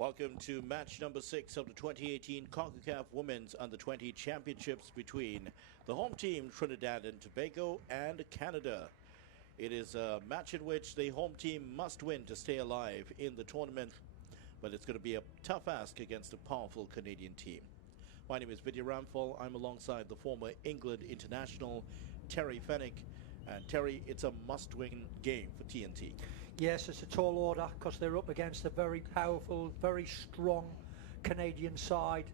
Welcome to match number 6 of the 2018 Concacaf Women's Under-20 Championships between the home team Trinidad and Tobago and Canada. It is a match in which the home team must win to stay alive in the tournament, but it's going to be a tough ask against a powerful Canadian team. My name is Vidya Ramphal. I'm alongside the former England international Terry Fennick. And Terry, it's a must-win game for TNT. Yes, it's a tall order because they're up against a very powerful, very strong Canadian side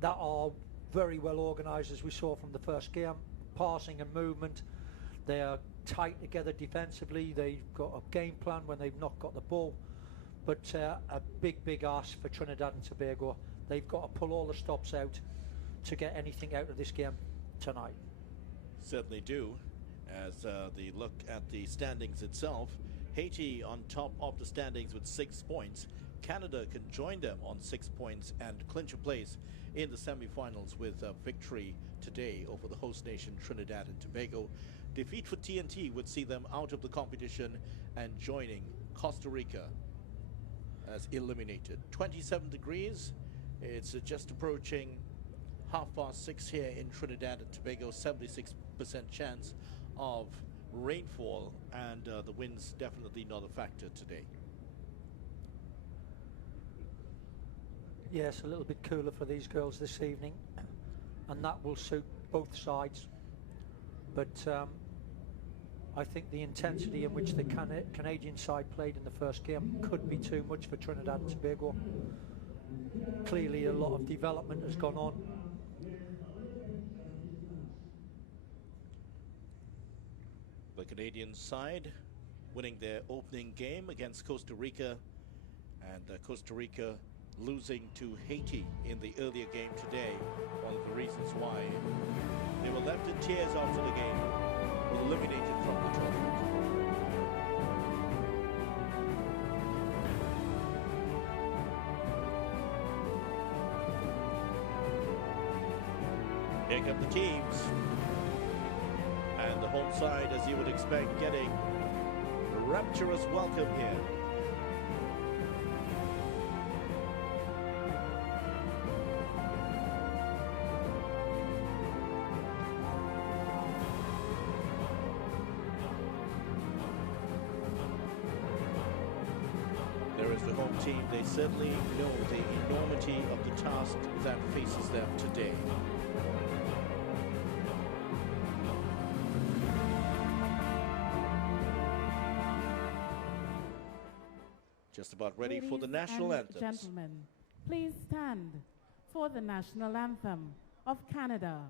that are very well organised, as we saw from the first game. Passing and movement, they are tight together defensively. They've got a game plan when they've not got the ball. But a big ask for Trinidad and Tobago. They've got to pull all the stops out to get anything out of this game tonight. Certainly do. As the look at the standings itself, Haiti on top of the standings with 6 points. Canada can join them on 6 points and clinch a place in the semi-finals with a victory today over the host nation Trinidad and Tobago. Defeat for TNT would see them out of the competition and joining Costa Rica as eliminated. 27 degrees. It's just approaching 6:30 here in Trinidad and Tobago. 76% chance of rainfall, and the wind's definitely not a factor today. Yes, a little bit cooler for these girls this evening, and that will suit both sides. But I think the intensity in which the Canadian side played in the first game could be too much for Trinidad and Tobago. Clearly a lot of development has gone on. The Canadian side winning their opening game against Costa Rica, and Costa Rica losing to Haiti in the earlier game today. One of the reasons why they were left in tears after the game, were eliminated from the tournament. Here come the teams. And the home side, as you would expect, getting a rapturous welcome here. There is the home team. They certainly know the enormity of the task that faces them today. Just about ready for the national anthems. Gentlemen, please stand for the national anthem of Canada.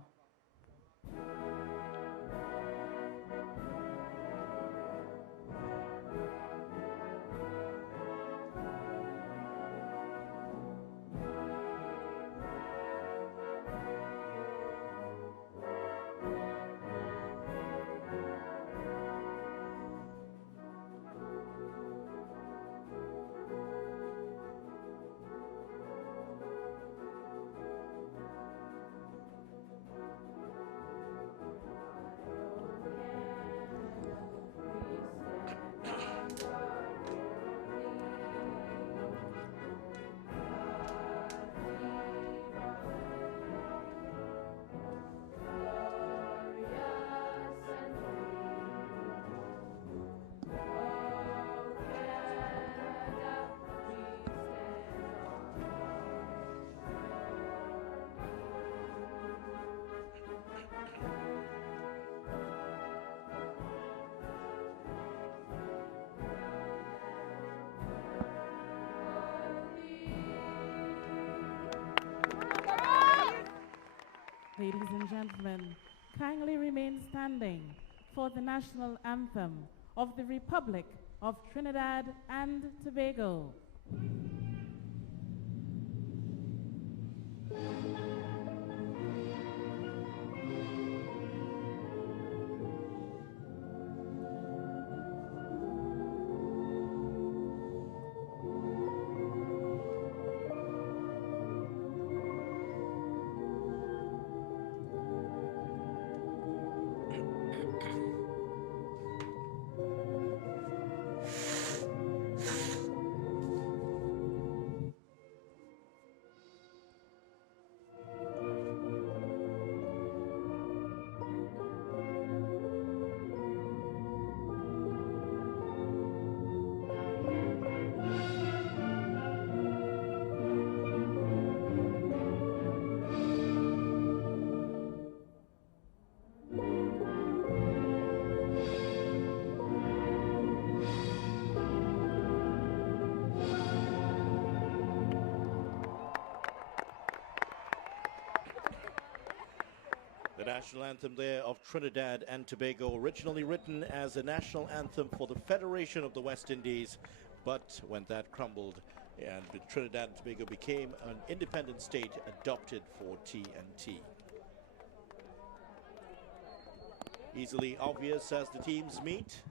Ladies and gentlemen, kindly remain standing for the national anthem of the Republic of Trinidad and Tobago. national anthem there of Trinidad and Tobago, originally written as a national anthem for the Federation of the West Indies, but when that crumbled and Trinidad and Tobago became an independent state, adopted for TNT. Easily obvious as the teams meet,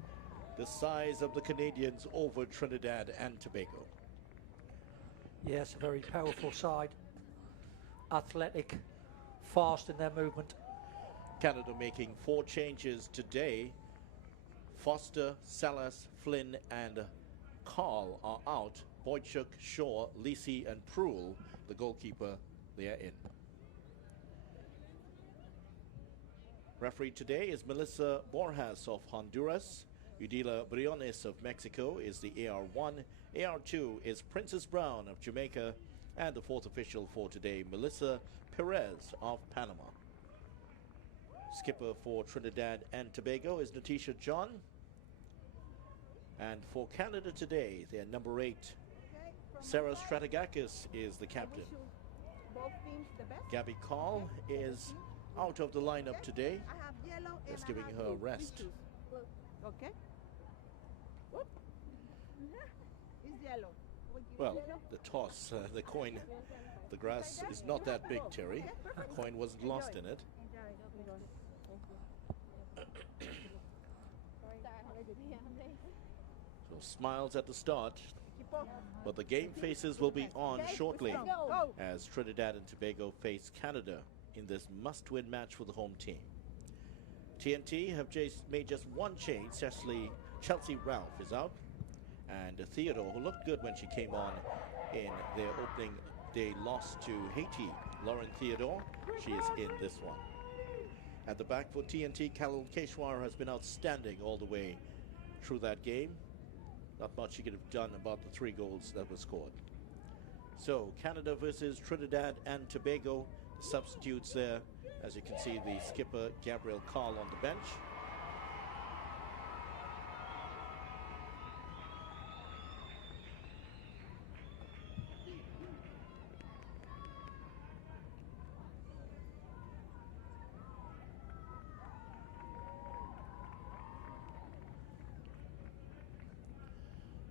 the size of the Canadians over Trinidad and Tobago. Yes, a very powerful side. Athletic, fast in their movement. Canada making 4 changes today. Foster, Salas, Flynn and Carl are out. Boychuk, Shaw, Lisi and Prule, the goalkeeper, they are in. Referee today is Melissa Borjas of Honduras. Udila Briones of Mexico is the AR1. AR2 is Princess Brown of Jamaica. And the 4th official for today, Melissa Perez of Panama. Skipper for Trinidad and Tobago is Natisha John. And for Canada today, their number 8, Sarah Strategakis is the captain. Gabby Call is out of the lineup today. Just giving her a rest. Okay. It's yellow. Well, the toss, the coin, the grass is not that big, Terry. The coin wasn't lost in it. So smiles at the start, but the game faces will be on shortly as Trinidad and Tobago face Canada in this must-win match for the home team. TNT have made just one change. Chelsea Ralph is out, and Theodore, who looked good when she came on in their opening day loss to Haiti, Lauren Theodore, she is in this one. At the back for TNT, Khalil Keshwar has been outstanding all the way through that game. Not much he could have done about the 3 goals that were scored. So Canada versus Trinidad and Tobago. The substitutes there, as you can see, the skipper Gabriel Carl on the bench.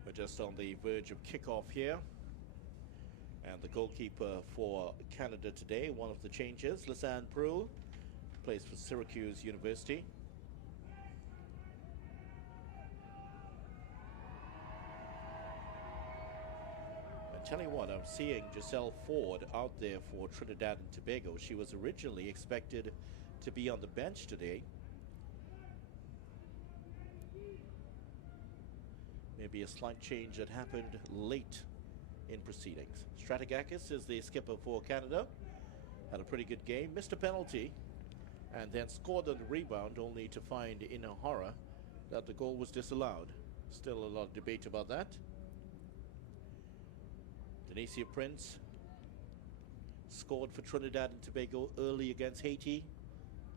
We're just on the verge of kickoff here. And the goalkeeper for Canada today, one of the changes, Lisanne Prule, plays for Syracuse University. I tell you what, I'm seeing Giselle Ford out there for Trinidad and Tobago. She was originally expected to be on the bench today. Maybe a slight change that happened late in proceedings. Strategakis is the skipper for Canada. Had a pretty good game, missed a penalty, and then scored on the rebound, only to find in a horror that the goal was disallowed. Still a lot of debate about that. Denicia Prince scored for Trinidad and Tobago early against Haiti,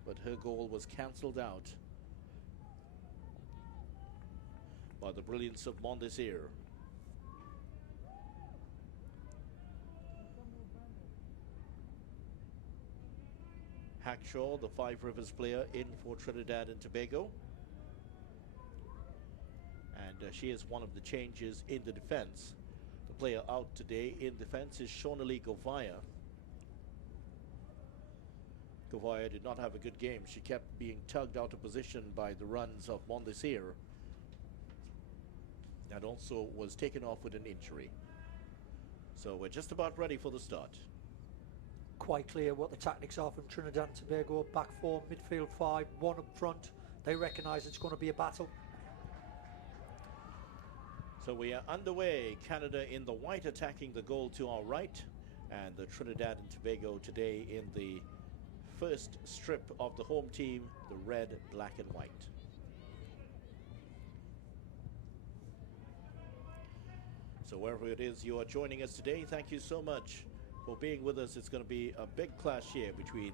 but her goal was cancelled out by the brilliance of Mondesir. Hackshaw, the Five Rivers player, in for Trinidad and Tobago. And she is one of the changes in the defense. The player out today in defense is Shonali Govaya. Govaya did not have a good game. She kept being tugged out of position by the runs of Mondesir, and also was taken off with an injury. So we're just about ready for the start. Quite clear what the tactics are from Trinidad and Tobago. Back 4, midfield 5, 1 up front. They recognise it's going to be a battle. So we are underway. Canada in the white attacking the goal to our right, and the Trinidad and Tobago today in the first strip of the home team, the red, black and white. So wherever it is you are joining us today, thank you so much for being with us. It's going to be a big clash here between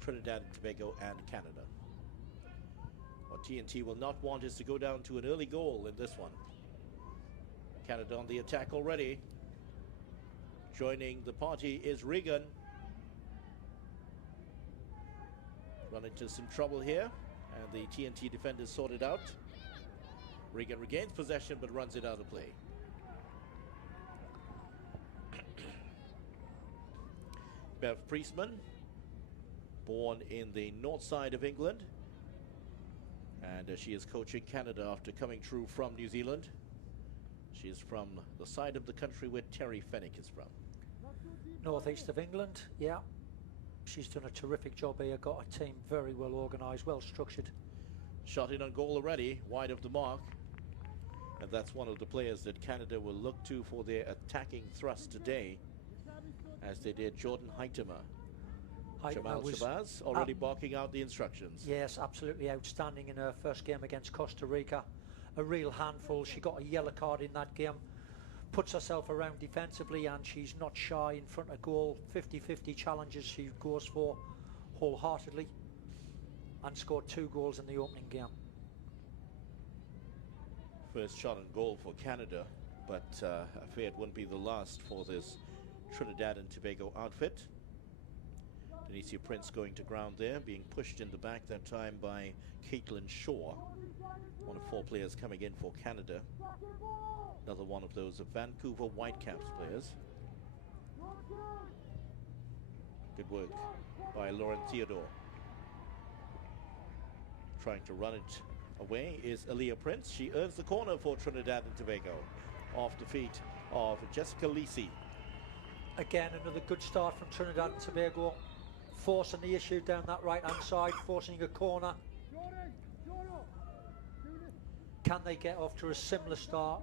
Trinidad and Tobago and Canada. What TNT will not want is to go down to an early goal in this one. Canada on the attack already. Joining the party is Regan. run into some trouble here, and the TNT defenders sort it out. Regan regains possession but runs it out of play. Bev Priestman, born in the north side of England, and she is coaching Canada after coming through from New Zealand. She is from the side of the country where Terry Fennick is from. Northeast of England, yeah. She's done a terrific job here, got a team very well organised, well structured. Shot in on goal already, wide of the mark. And that's one of the players that Canada will look to for their attacking thrust today, as they did Jordan Heitemer. Jamal Shabazz already barking out the instructions. Yes, absolutely outstanding in her first game against Costa Rica. A real handful. She got a yellow card in that game. Puts herself around defensively, and she's not shy in front of goal. 50-50 challenges she goes for wholeheartedly, and scored 2 goals in the opening game. First shot on goal for Canada, but I fear it wouldn't be the last for this Trinidad and Tobago outfit. Denicia Prince going to ground there, being pushed in the back that time by Caitlin Shaw, one of 4 players coming in for Canada. Another one of those Vancouver Whitecaps players. Good work by Lauren Theodore. Trying to run it away is Aaliyah Prince. She earns the corner for Trinidad and Tobago off the feet of Jessica Lisi. Again, another good start from Trinidad and Tobago, forcing the issue down that right hand side, forcing a corner. Can they get off to a similar start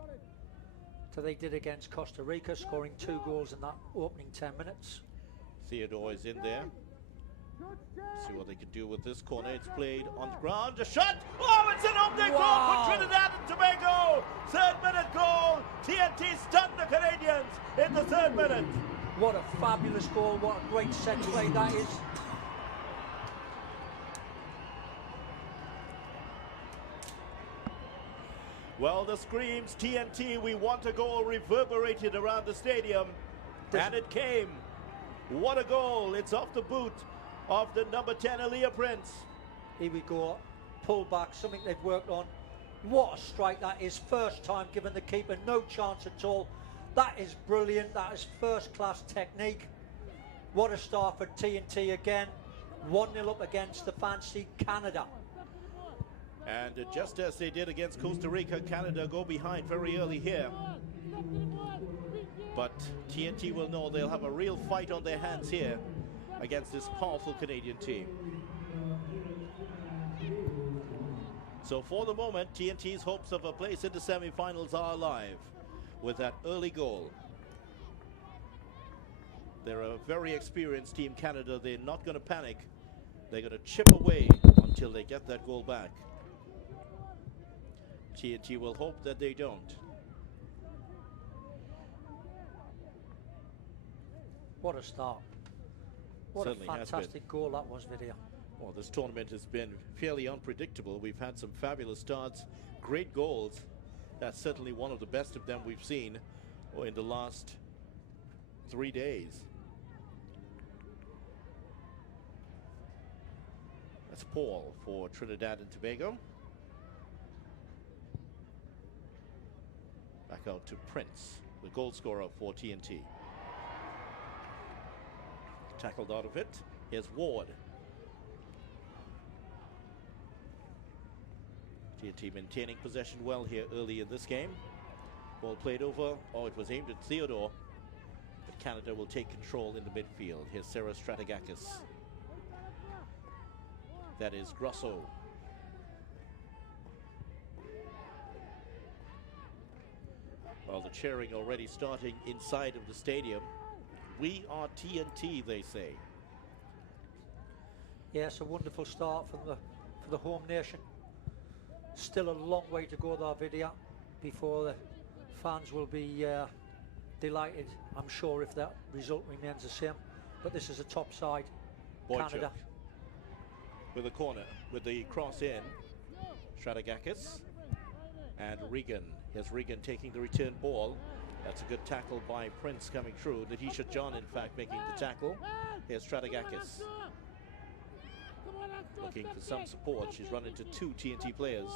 to they did against Costa Rica, scoring 2 goals in that opening 10 minutes? Theodore is in there. See what they can do with this corner. It's played on the ground. A shot! Oh, it's an opening goal for Trinidad and Tobago! 3rd minute goal! TNT stunned the Canadians in the 3rd minute. What a fabulous goal. What a great set play that is. Well, the screams TNT, we want a goal, reverberated around the stadium. And it came. What a goal. It's off the boot of the number 10, Aaliyah Prince. Here we go. Pull back, something they've worked on. What a strike that is. First time giving the keeper no chance at all. That is brilliant. That is first-class technique. What a start for TNT again. 1-0 up against the fancy Canada. And just as they did against Costa Rica, Canada go behind very early here. But TNT will know they'll have a real fight on their hands here against this powerful Canadian team. So for the moment, TNT's hopes of a place in the semi-finals are alive with that early goal. They're a very experienced team, Canada. They're not going to panic. They're going to chip away until they get that goal back. TNT will hope that they don't. What a start. What Certainly a fantastic goal that was, Vidya. Well, this tournament has been fairly unpredictable. We've had some fabulous starts, great goals. That's certainly one of the best of them we've seen in the last 3 days. That's Paul for Trinidad and Tobago. Back out to Prince, the goal scorer for TNT. Tackled out of it. Here's Ward. TNT maintaining possession well here early in this game. Ball played over. Oh, it was aimed at Theodore. But Canada will take control in the midfield. Here's Sarah Strategakis. That is Grosso. Well, the cheering already starting inside of the stadium. We are TNT, they say. Yes, a wonderful start for the home nation. Still a long way to go there, Vidya, before the fans will be delighted, I'm sure, if that result remains the same. But this is a top side, Boychuk Canada. with the corner, with the cross in. Strategakis and Regan. Here's Regan taking the return ball. That's a good tackle by Prince coming through. Letitia John, in fact, making the tackle. Here's Strategakis. looking for some support. She's run into 2 TNT players.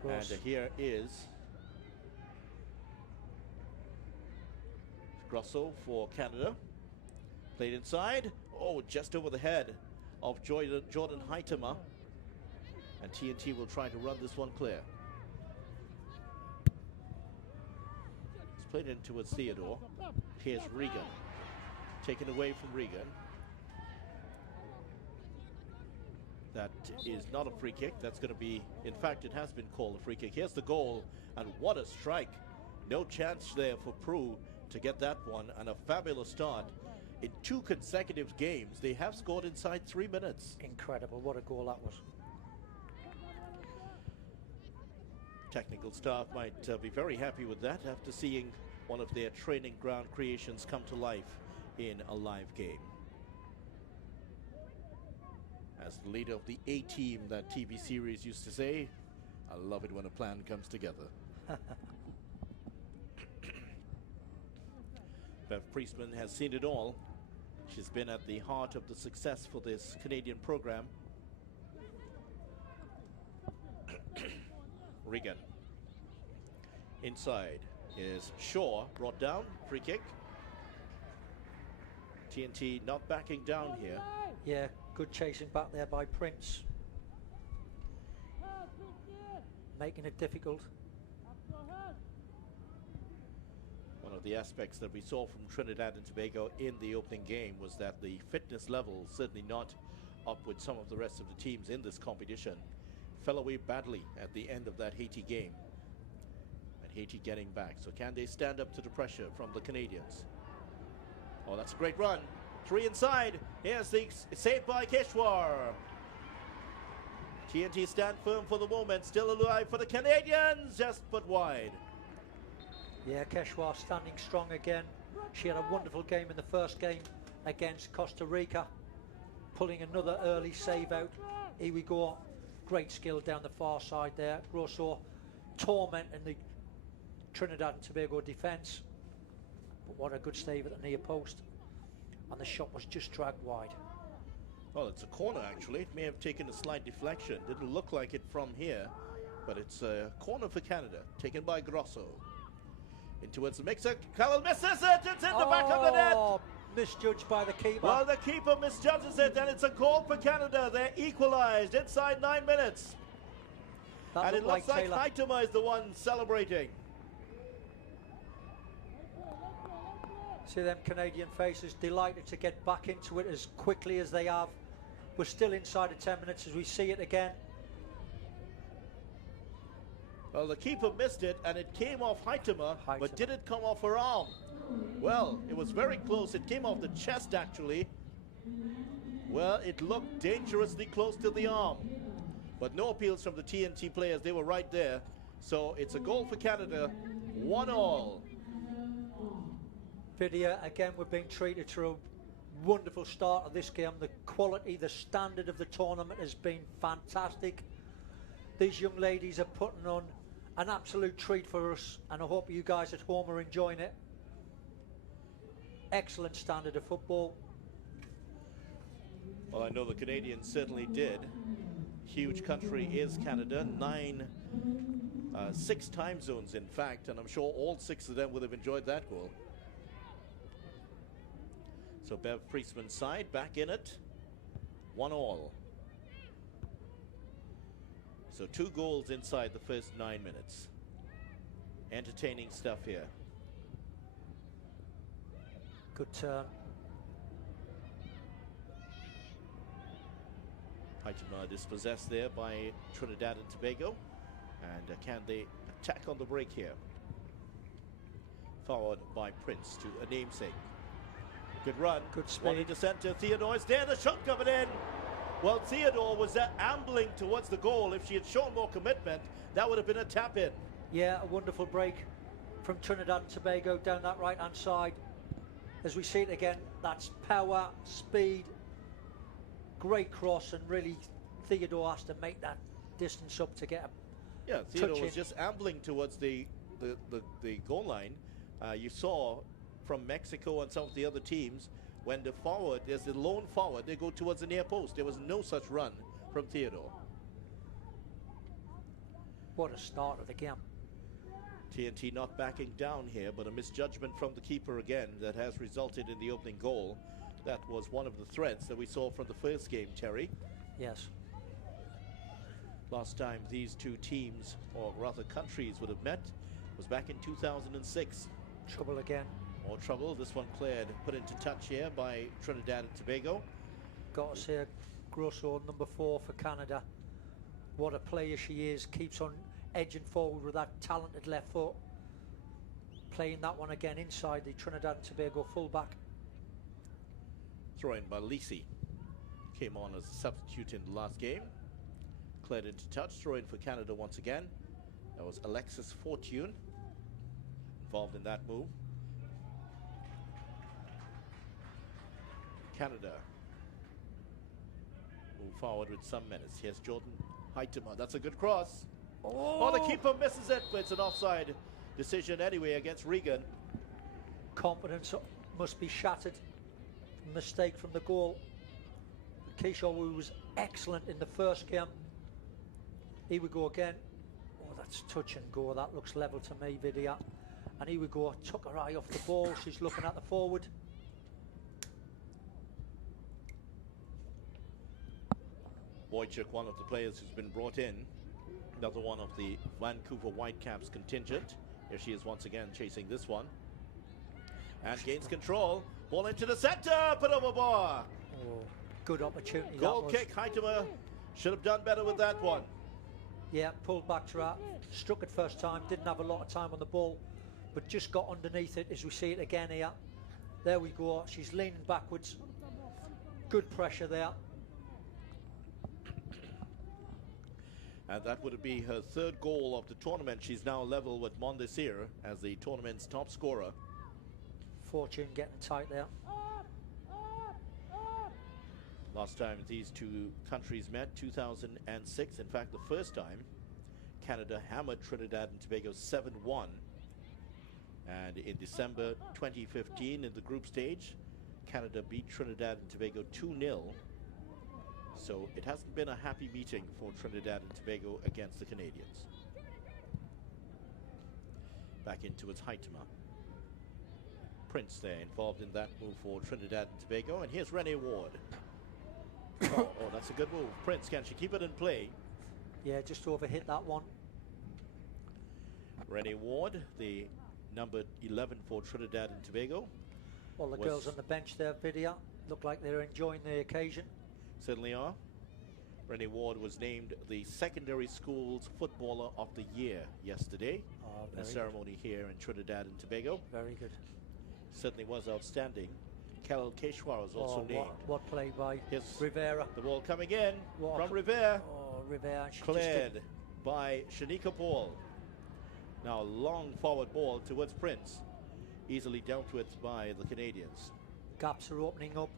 Cross. And here is Grosso for Canada. Played inside. Oh, just over the head of Jordan Heitema. And TNT will try to run this one clear. It's played in towards Theodore. Here's Regan. Taken away from Regan. That is not a free kick. That's going to be, in fact, it has been called a free kick. Here's the goal, and what a strike. No chance there for Prue to get that one, and a fabulous start. In 2 consecutive games, they have scored inside 3 minutes. Incredible. What a goal that was. Technical staff might be very happy with that after seeing one of their training ground creations come to life in a live game. As the leader of the A-Team, that TV series used to say, I love it when a plan comes together. Bev Priestman has seen it all. She's been at the heart of the success for this Canadian program. Regan. Inside is Shaw, brought down, free kick. TNT not backing down here. Yeah, good chasing back there by Prince. Making it difficult. One of the aspects that we saw from Trinidad and Tobago in the opening game was that the fitness level, certainly not up with some of the rest of the teams in this competition, fell away badly at the end of that Haiti game. And Haiti getting back. So can they stand up to the pressure from the Canadians? Oh, that's a great run. 3 inside. Here's the save by Keshwar. TNT stand firm for the moment. Still alive for the Canadians. Just but wide. Yeah, Keshwar standing strong again. She had a wonderful game in the first game against Costa Rica. Pulling another early save out. Here we go. Great skill down the far side there. Grosso tormenting the Trinidad and Tobago defence. But what a good save at the near post. And the shot was just dragged wide. Well, it's a corner actually. It may have taken a slight deflection. Didn't look like it from here. But it's a corner for Canada. Taken by Grosso. In towards the mixer. Khalil misses it. It's in the back of the net. Misjudged by the keeper. Well, the keeper misjudges it, and it's a goal for Canada. They're equalized inside 9 minutes. That and it looks like Taylor. Heitema is the one celebrating. See them Canadian faces delighted to get back into it as quickly as they have. We're still inside of 10 minutes as we see it again. Well, the keeper missed it, and it came off Heitema, but did it come off her arm? Well, it was very close. It came off the chest, actually. Well, it looked dangerously close to the arm. But no appeals from the TNT players. They were right there. So it's a goal for Canada, 1-1. Vidya, again, we're being treated to a wonderful start of this game. The quality, the standard of the tournament has been fantastic. These young ladies are putting on an absolute treat for us, and I hope you guys at home are enjoying it. Excellent standard of football. Well, I know the Canadians certainly did. Huge country is Canada. 6 time zones, in fact, and I'm sure all 6 of them would have enjoyed that goal. So Bev Priestman's side back in it. 1-1. So 2 goals inside the first 9 minutes. Entertaining stuff here. Good turn. Heitema dispossessed there by Trinidad and Tobago. And can they attack on the break here? Forward by Prince to a namesake. Good run. Good speed. Wanting to center. Theodore is there. The shot coming in. Well, Theodore was ambling towards the goal. If she had shown more commitment, that would have been a tap in. Yeah, a wonderful break from Trinidad and Tobago down that right hand side. As we see it again, that's power, speed, great cross, and really Theodore has to make that distance up to get a Yeah, Theodore was in. just ambling towards the goal line. You saw from Mexico and some of the other teams when the forward, there's the lone forward, they go towards the near post. There was no such run from Theodore. What a start of the game. TNT not backing down here, but a misjudgment from the keeper again that has resulted in the opening goal. That was one of the threats that we saw from the first game, Terry. Yes. Last time these two teams, or rather countries, would have met was back in 2006. Trouble again. More trouble. This one cleared, put into touch here by Trinidad and Tobago. Got to say, Grosso, number 4 for Canada. What a player she is. Keeps on edging forward with that talented left foot. Playing that one again inside the Trinidad and Tobago fullback. Throw in by Lisi. Came on as a substitute in the last game. Cleared into touch. Throw in for Canada once again. That was Alexis Fortune involved in that move. Canada move forward with some menace. Here's Jordan Heitema. That's a good cross. Oh, the keeper misses it, but it's an offside decision anyway against Regan. Confidence must be shattered. Mistake from the goal. Keisha, who was excellent in the first game. Here we go again. Oh, that's touch and go. That looks level to me, Vidya. And here we go. Took her eye off the ball. She's looking at the forward. Wojciech, one of the players who's been brought in. Another one of the Vancouver Whitecaps contingent. Here she is once again chasing this one. And gains control. Ball into the center. Put over bar. Oh, good opportunity. Goal kick. Heitema should have done better with that one. Yeah, pulled back to her. Struck it first time. Didn't have a lot of time on the ball. But just got underneath it as we see it again here. There we go. She's leaning backwards. Good pressure there. And that would be her third goal of the tournament. She's now level with Mondesir as the tournament's top scorer. Fortune getting tight there. Last time these two countries met, 2006. In fact, the first time, Canada hammered Trinidad and Tobago 7-1. And in December 2015, in the group stage, Canada beat Trinidad and Tobago 2-0. So it hasn't been a happy meeting for Trinidad and Tobago against the Canadians. Back into its Heitema. Prince there involved in that move for Trinidad and Tobago. And here's Renee Ward. Oh, that's a good move. Prince, can she keep it in play? Yeah, just overhit that one. Renee Ward, the number 11 for Trinidad and Tobago. Well, the girls on the bench there, Vidya, look like they're enjoying the occasion. Certainly are. Renee Ward was named the Secondary Schools Footballer of the Year yesterday in a ceremony here in Trinidad and Tobago. Very good. Certainly was outstanding. Kalal Keshwar was also named. What play by Here's Rivera. The ball coming in from Rivera. Oh, Rivera. Cleared by Shanika Paul. Now a long forward ball towards Prince. Easily dealt with by the Canadians. Gaps are opening up.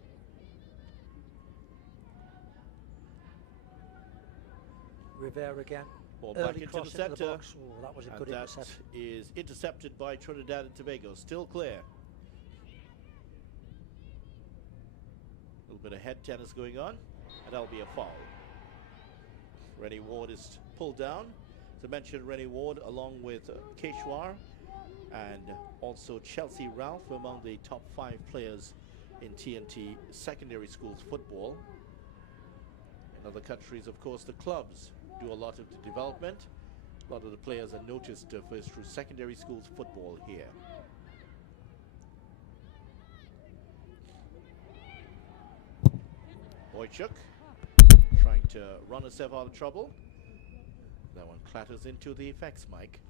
Rivera again. Ball back Early into the cross center. box. Oh, that was a And good that interception. is intercepted by Trinidad and Tobago. Still clear. A little bit of head tennis going on, and that'll be a foul. Rennie Ward is pulled down. To mention Rennie Ward along with Keshwar and also Chelsea Ralph among the top 5 players in TNT secondary schools football. In other countries, of course, the clubs do a lot of the development. A lot of the players are noticed first through secondary schools football here. Wojciech trying to run herself out of trouble. That one clatters into the effects mic.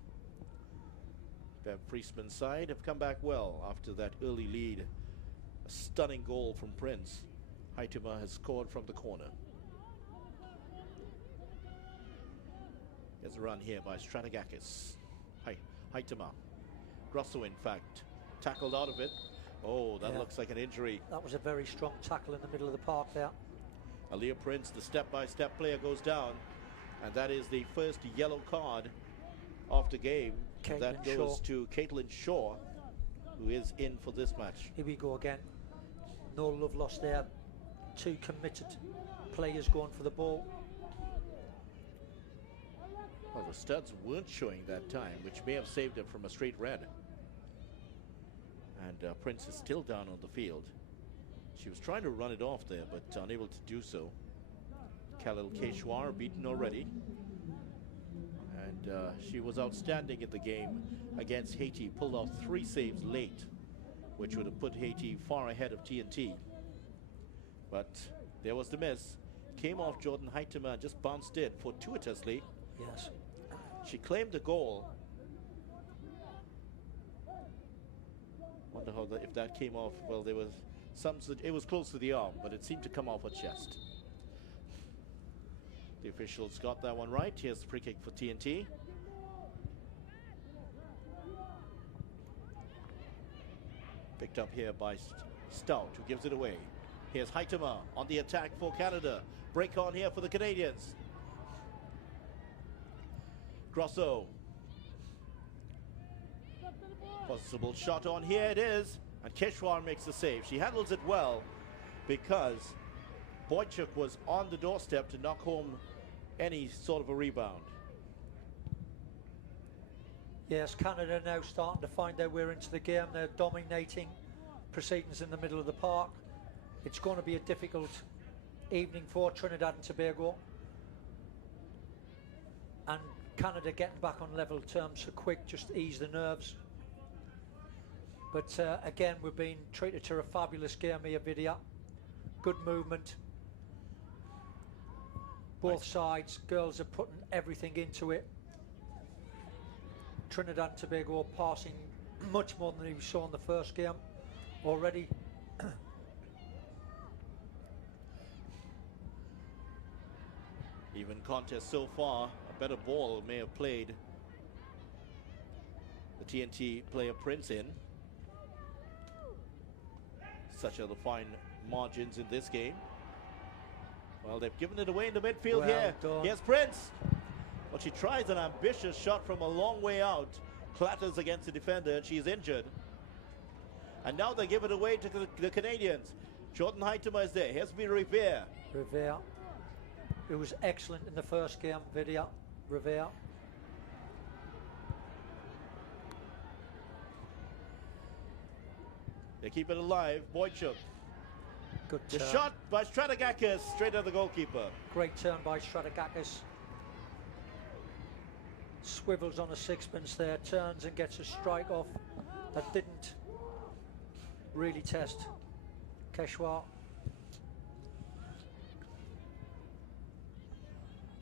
Bev Priestman's side have come back well after that early lead. A stunning goal from Prince. Heitema has scored from the corner. There's a run here by Strategakis. Heitema. Grosso, in fact, tackled out of it. Oh, that looks like an injury. That was a very strong tackle in the middle of the park there. Aaliyah Prince, the step-by-step player, goes down. And that is the first yellow card of the game. That goes to Caitlin Shaw, who is in for this match. Here we go again. No love lost there. Two committed players going for the ball. Well, the studs weren't showing that time, which may have saved them from a straight red. And Prince is still down on the field. She was trying to run it off there, but unable to do so. Khalil Keshwar beaten already. And she was outstanding in the game against Haiti. Pulled off 3 saves late, which would have put Haiti far ahead of TNT. But there was the miss. Came off Jordan Heitema and just bounced it fortuitously. Yes. She claimed the goal. Wonder how if that came off. Well, there was some. It was close to the arm, but it seemed to come off her chest. The officials got that one right. Here's the free kick for TNT. Picked up here by Stout, who gives it away. Here's Heitema on the attack for Canada. Break on here for the Canadians. Grosso. Possible shot on here, it is. And Keshwar makes the save. She handles it well because Boychuk was on the doorstep to knock home any sort of a rebound. Yes, Canada now starting to find their way into the game. They're dominating proceedings in the middle of the park. It's going to be a difficult evening for Trinidad and Tobago. And Canada getting back on level terms so quick just ease the nerves. But again, we've been treated to a fabulous game here, Vidya. Good movement. Both sides, girls are putting everything into it. Trinidad and Tobago passing much more than we saw in the first game already. Even contest so far, a better ball may have played the TNT player Prince in. Such are the fine margins in this game. Well, they've given it away in the midfield here. Done. Here's Prince. Well, she tries an ambitious shot from a long way out. Clatters against the defender and she's injured. And now they give it away to the Canadians. Jordan Heitema is there. Here's Rivera. Rivera, who was excellent in the first game, Vidya. Rivera. They keep it alive. Boychuk. Good The turn. shot by Strategakis straight at the goalkeeper. Great turn by Strategakis. Swivels on a sixpence there, turns and gets a strike off that didn't really test Keshwar.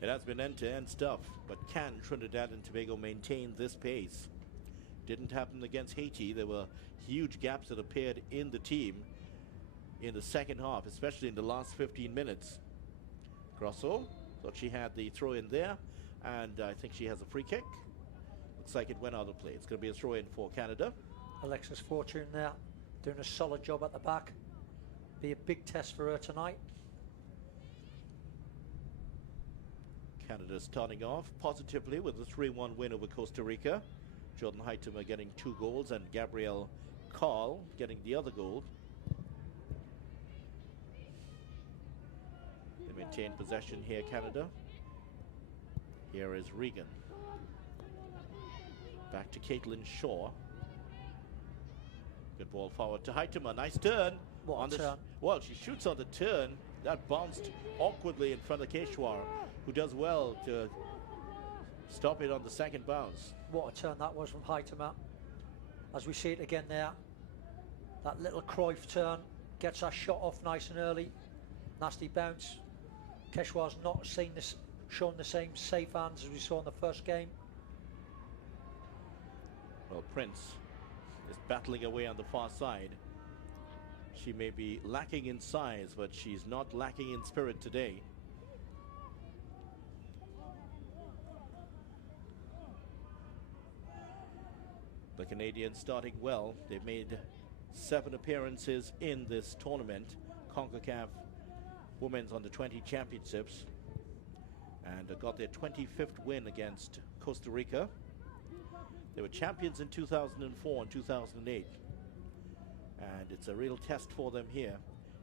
It has been end-to-end stuff, but can Trinidad and Tobago maintain this pace? Didn't happen against Haiti. There were huge gaps that appeared in the team in the second half, especially in the last 15 minutes. Grosso thought she had the throw in there, and I think she has a free kick. Looks like it went out of play. It's going to be a throw in for Canada. Alexis Fortune there, doing a solid job at the back. Be a big test for her tonight. Canada starting off positively with a 3-1 win over Costa Rica. Jordan Heitema getting 2 goals and Gabrielle Carl getting the other goal. They maintain possession here, Canada. Here is Regan. Back to Caitlin Shaw. Good ball forward to Heitema. Nice turn. What a turn. Well, she shoots on the turn. That bounced awkwardly in front of Keshwar, who does well to stop it on the second bounce. What a turn that was from Heitema. As we see it again there. That little Cruyff turn. Gets that shot off nice and early. Nasty bounce. Keshwar's not seen this, shown the same safe hands as we saw in the first game. Well, Prince is battling away on the far side. She may be lacking in size, but she's not lacking in spirit today. The Canadians starting well. They've made 7 appearances in this tournament, Concacaf Women's Under-20 Championships, and got their 25th win against Costa Rica. They were champions in 2004 and 2008, and it's a real test for them here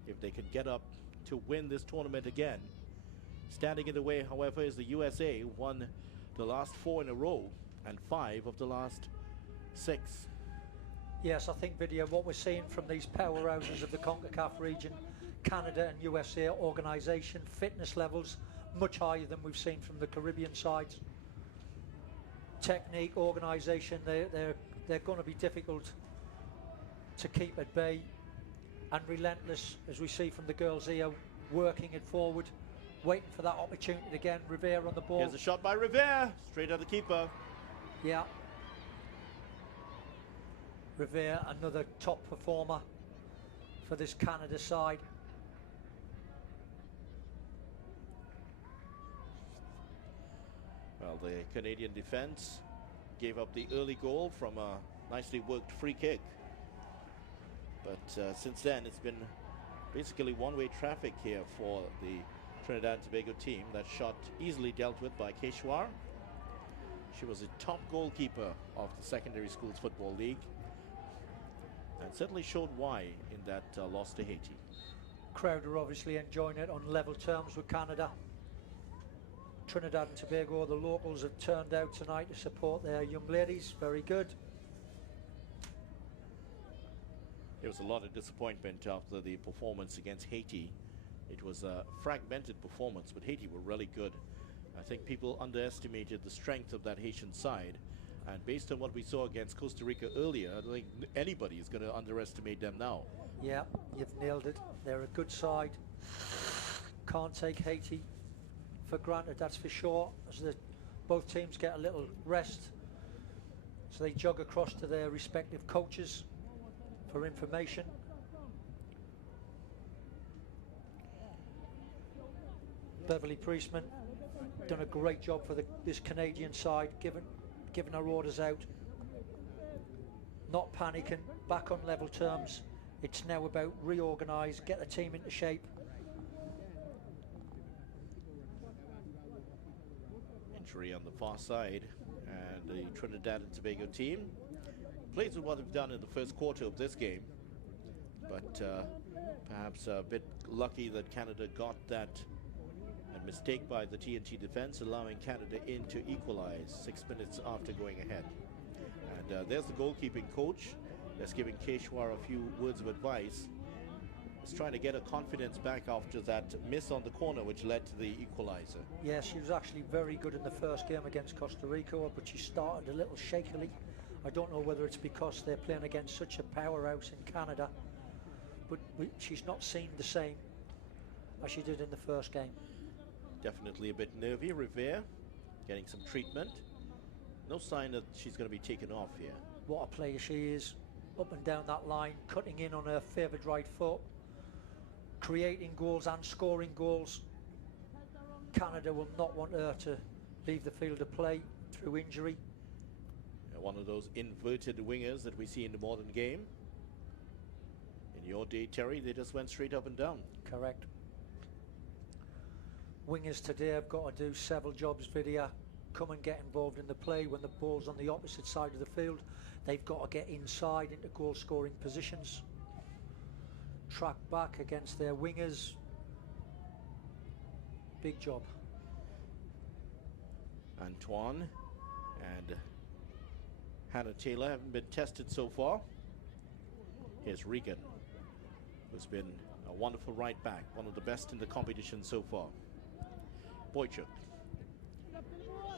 if they can get up to win this tournament again. Standing in the way, however, is the USA, who won the last 4 in a row and 5 of the last 6. Yes, I think, Vidya, what we're seeing from these powerhouses of the Concacaf region, Canada and USA organisation, fitness levels much higher than we've seen from the Caribbean sides. Technique, organisation, they're going to be difficult to keep at bay, and relentless, as we see from the girls here, working it forward, waiting for that opportunity again. Rivera on the ball. Here's a shot by Rivera, straight at the keeper. Yeah. Rivera, another top performer for this Canada side. Well, the Canadian defense gave up the early goal from a nicely worked free kick. But since then, it's been basically one-way traffic here for the Trinidad Tobago team. That shot easily dealt with by Keshwar. She was the top goalkeeper of the Secondary Schools Football League, and certainly showed why in that loss to Haiti. Crowd are obviously enjoying it on level terms with Canada. Trinidad and Tobago, the locals, have turned out tonight to support their young ladies. Very good. There was a lot of disappointment after the performance against Haiti. It was a fragmented performance, but Haiti were really good. I think people underestimated the strength of that Haitian side, and based on what we saw against Costa Rica earlier, I don't think anybody is going to underestimate them now. Yeah, you've nailed it. They're a good side. Can't take Haiti for granted, that's for sure, as both teams get a little rest, so they jog across to their respective coaches for information. Beverly Priestman done a great job for this Canadian side, giving our orders out, not panicking, back on level terms. It's now about reorganise, get the team into shape. Injury on the far side, and the Trinidad and Tobago team plays with what they've done in the first quarter of this game, but perhaps a bit lucky that Canada got that mistake by the TNT defense, allowing Canada in to equalize 6 minutes after going ahead. And there's the goalkeeping coach that's giving Keshwar a few words of advice. He's trying to get her confidence back after that miss on the corner, which led to the equalizer. Yeah, she was actually very good in the first game against Costa Rica, but she started a little shakily. I don't know whether it's because they're playing against such a powerhouse in Canada, but she's not seemed the same as she did in the first game. Definitely a bit nervy. Rivera getting some treatment. No sign that she's going to be taken off here. What a player she is, up and down that line, cutting in on her favoured right foot, creating goals and scoring goals. Canada will not want her to leave the field of play through injury. One of those inverted wingers that we see in the modern game. In your day, Terry, they just went straight up and down. Correct. Wingers today have got to do several jobs, Vidya. Come and get involved in the play when the ball's on the opposite side of the field. They've got to get inside into goal scoring positions, track back against their wingers. Big job. Antoine and Hannah Taylor haven't been tested so far. Here's Regan, who's been a wonderful right back, one of the best in the competition so far. Boychuk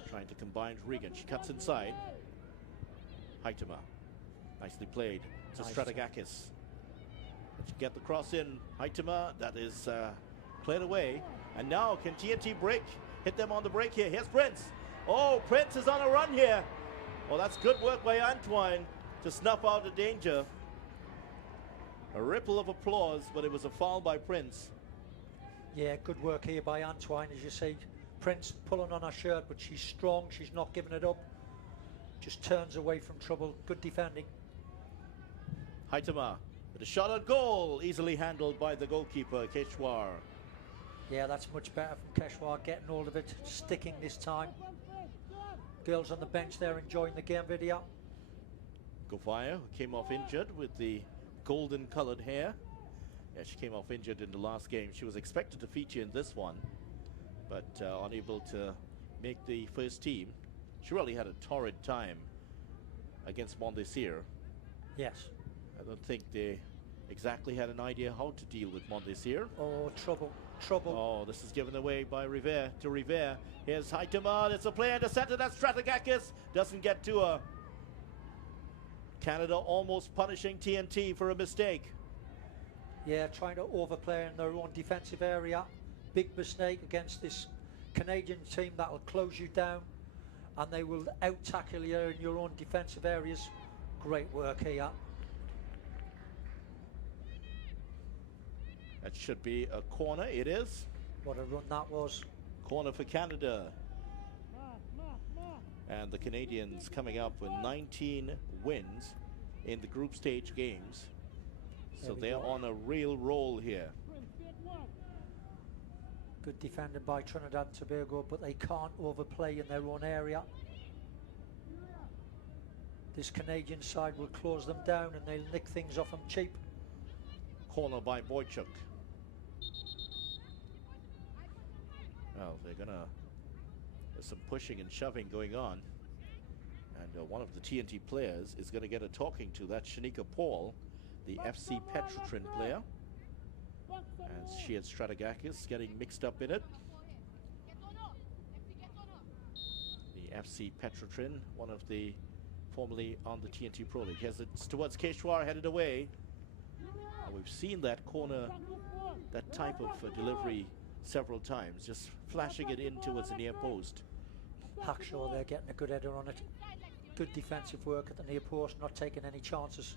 trying to combine Regan. She cuts inside. Haitema, nicely played to Nice. Strategakis. Let's get the cross in. Haitema, that is played away. And now can TNT break? Hit them on the break here. Here's Prince. Oh, Prince is on a run here. Well, that's good work by Antoine to snuff out the danger. A ripple of applause, but it was a foul by Prince. Yeah, good work here by Antoine, as you see. Prince pulling on her shirt, but she's strong, she's not giving it up. Just turns away from trouble. Good defending. Haitema with a shot on goal, easily handled by the goalkeeper, Keshwar. Yeah, that's much better from Keshwar, getting hold of it, sticking this time. Girls on the bench there enjoying the game, Vidya. Gofaya, who came off injured with the golden coloured hair, Yeah, she came off injured in the last game. She was expected to feature in this one, but unable to make the first team. She really had a torrid time against Mondesir. Yes. I don't think they exactly had an idea how to deal with Mondesir. Oh, trouble, trouble. Oh, this is given away by Rivera to Rivera. Here's Haitama. It's a play in the center. That's Strategakis. Doesn't get to her. Canada almost punishing TNT for a mistake. Yeah, trying to overplay in their own defensive area. Big mistake against this Canadian team that will close you down, and they will out-tackle you in your own defensive areas. Great work here. That should be a corner. It is. What a run that was. Corner for Canada. And the Canadians coming up with 19 wins in the group stage games. So they're on a real roll here. Good defending by Trinidad and Tobago, but they can't overplay in their own area. This Canadian side will close them down and they'll nick things off them cheap. Corner by Boychuk. Well, there's some pushing and shoving going on. And one of the TNT players is going to get a talking to. That's Shanika Paul, the FC Petrotrin player. And she and Strategakis getting mixed up in it. The FC Petrotrin, one of the formerly on the TNT Pro League. Here's it towards Keshwar, headed away. We've seen that corner, that type of delivery several times, just flashing it in towards the near post. Hackshaw, they're getting a good header on it. Good defensive work at the near post, not taking any chances.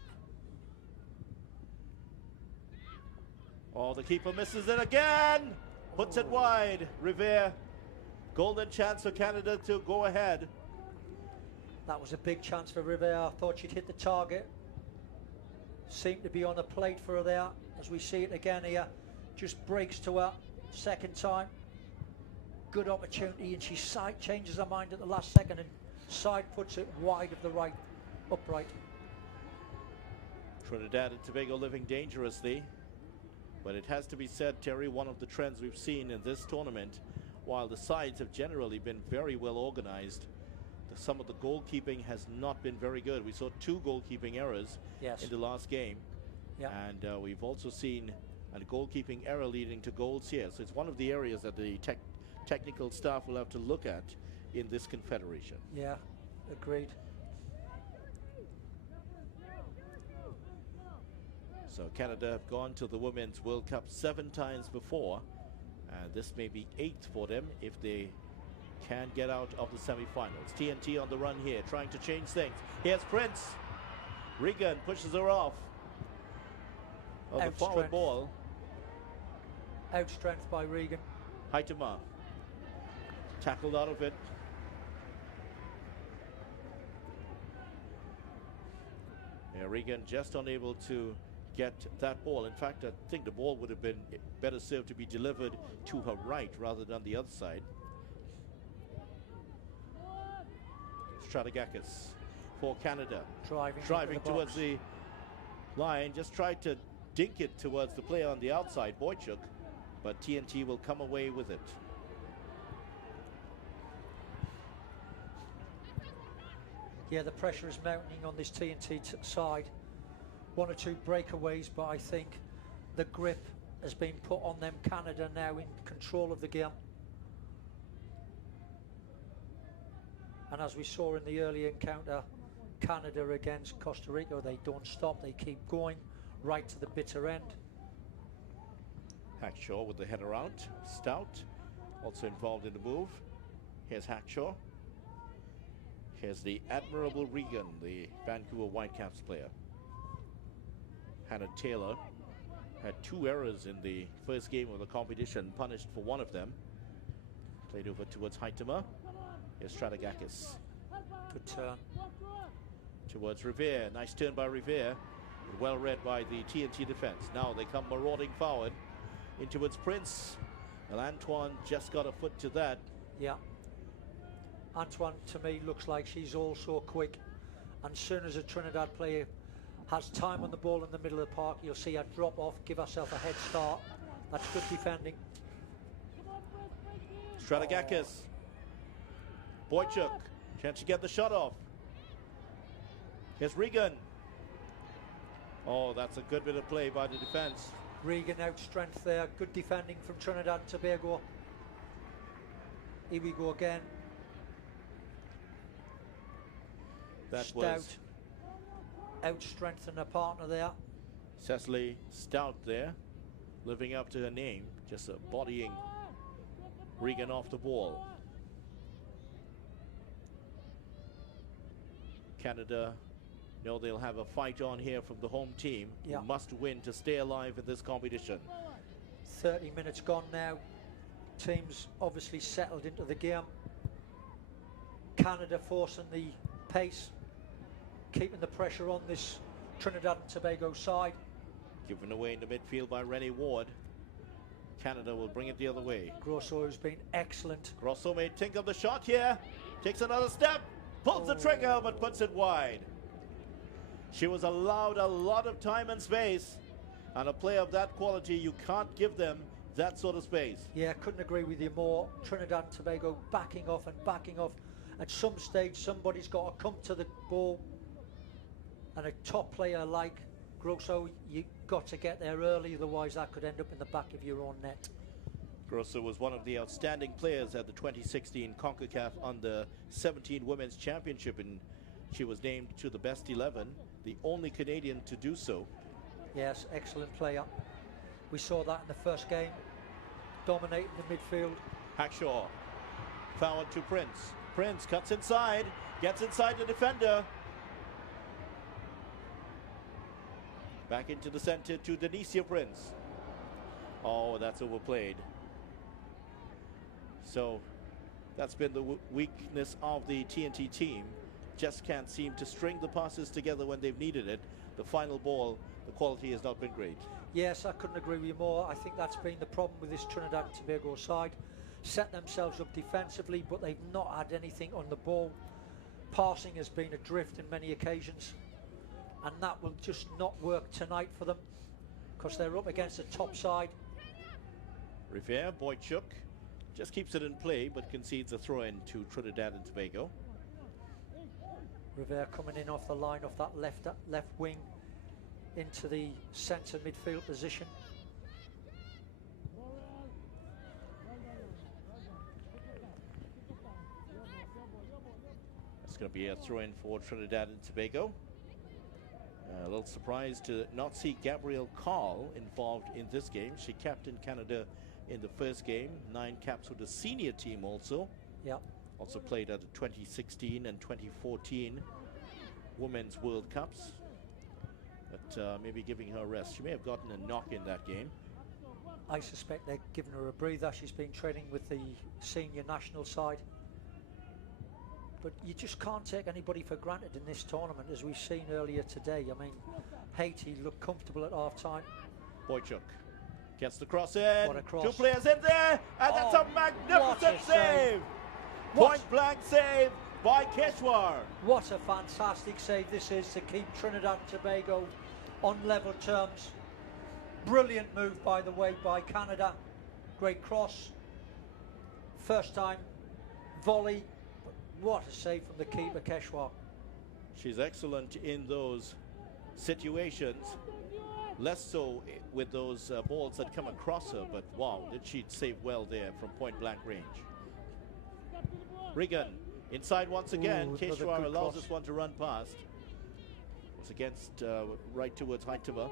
Oh, the keeper misses it again! Puts it wide. Rivera, golden chance for Canada to go ahead. That was a big chance for Rivera. I thought she'd hit the target. Seemed to be on the plate for her there, as we see it again here. Just breaks to her second time. Good opportunity, and she changes her mind at the last second and side puts it wide of the right upright. Trinidad and Tobago living dangerously. But it has to be said, Terry, one of the trends we've seen in this tournament, while the sides have generally been very well organized, some of the goalkeeping has not been very good. We saw 2 goalkeeping errors in the last game. And we've also seen a goalkeeping error leading to goals here. So it's one of the areas that the technical staff will have to look at in this confederation. Yeah, agreed. So Canada have gone to the Women's World Cup 7 times before, and this may be 8th for them if they can get out of the semi-finals. TNT on the run here, trying to change things. Here's Prince. Regan pushes her off of the forward ball. Outstrength by Regan. Haitama tackled out of it. Yeah, Regan just unable to get that ball. In fact, I think the ball would have been better served to be delivered to her right rather than the other side. Strategakis for Canada. Driving towards the line. Just tried to dink it towards the player on the outside, Boychuk, but TNT will come away with it. Yeah, the pressure is mounting on this TNT side. 1 or 2 breakaways, but I think the grip has been put on them. Canada now in control of the game. And as we saw in the early encounter, Canada against Costa Rica, they don't stop, they keep going right to the bitter end. Hackshaw with the header out. Stout also involved in the move. Here's Hackshaw. Here's the admirable Regan, the Vancouver Whitecaps player. Hannah Taylor had 2 errors in the first game of the competition, punished for 1 of them. Played over towards Haitama. Here's Strategakis. Good turn. Towards Rivera. Nice turn by Rivera. Well read by the TNT defense. Now they come marauding forward in towards Prince. Well, Antoine just got a foot to that. Yeah. Antoine, to me, looks like she's also quick. And soon as a Trinidad player has time on the ball in the middle of the park. You'll see her drop off, give herself a head start. That's good defending. Strategakis. Boychuk. Chance to get the shot off. Here's Regan. Oh, that's a good bit of play by the defense. Regan out strength there. Good defending from Trinidad and Tobago. Here we go again. That Stout was out strengthen her partner there. Cecily Stout there, living up to her name, just bodying Regan off the ball. Canada know they'll have a fight on here from the home team. Yeah. Who must win to stay alive in this competition. 30 minutes gone now. Teams obviously settled into the game. Canada forcing the pace, keeping the pressure on this Trinidad and Tobago side. Given away in the midfield by Rennie Ward. Canada will bring it the other way. Grosso has been excellent. Grosso may think of the shot here. Takes another step. Pulls the trigger but puts it wide. She was allowed a lot of time and space. And a player of that quality, you can't give them that sort of space. Yeah, couldn't agree with you more. Trinidad and Tobago backing off and backing off. At some stage, somebody's got to come to the ball. And a top player like Grosso, you got to get there early, otherwise that could end up in the back of your own net. Grosso was one of the outstanding players at the 2016 Concacaf Under-17 Women's Championship, and she was named to the best 11, the only Canadian to do so. Yes, excellent player. We saw that in the first game, dominating the midfield. Hackshaw, forward to Prince. Prince cuts inside, gets inside the defender. Back into the center to Denicia Prince. Oh, that's overplayed. So that's been the weakness of the TNT team. Just can't seem to string the passes together when they've needed it. The final ball, the quality has not been great. Yes, I couldn't agree with you more. I think that's been the problem with this Trinidad and Tobago side. Set themselves up defensively, but they've not had anything on the ball. Passing has been adrift in many occasions, and that will just not work tonight for them because they're up against the top side. Rivera, Boychuk just keeps it in play but concedes a throw-in to Trinidad and Tobago. Rivera coming in off the line off that left wing into the centre midfield position. That's going to be a throw-in for Trinidad and Tobago. A little surprised to not see Gabrielle Carl involved in this game. She captained Canada in the first game, 9 caps with the senior team also. Yeah. Also played at the 2016 and 2014 Women's World Cups. But maybe giving her a rest. She may have gotten a knock in that game. I suspect they're giving her a breather. She's been training with the senior national side. But you just can't take anybody for granted in this tournament, as we've seen earlier today. I mean, Haiti looked comfortable at half-time. Boychuk gets the cross in. What a cross. 2 players in there, and that's a magnificent save. Point-blank save by Keshwar. What a fantastic save this is to keep Trinidad and Tobago on level terms. Brilliant move, by the way, by Canada. Great cross. First time volley. But what a save from the keeper, Keshwar. She's excellent in those situations. Less so with those balls that come across her, but wow, did she save well there from point-blank range. Regan inside once again. Keshwar allows this one to run past. It's against right towards Haitama.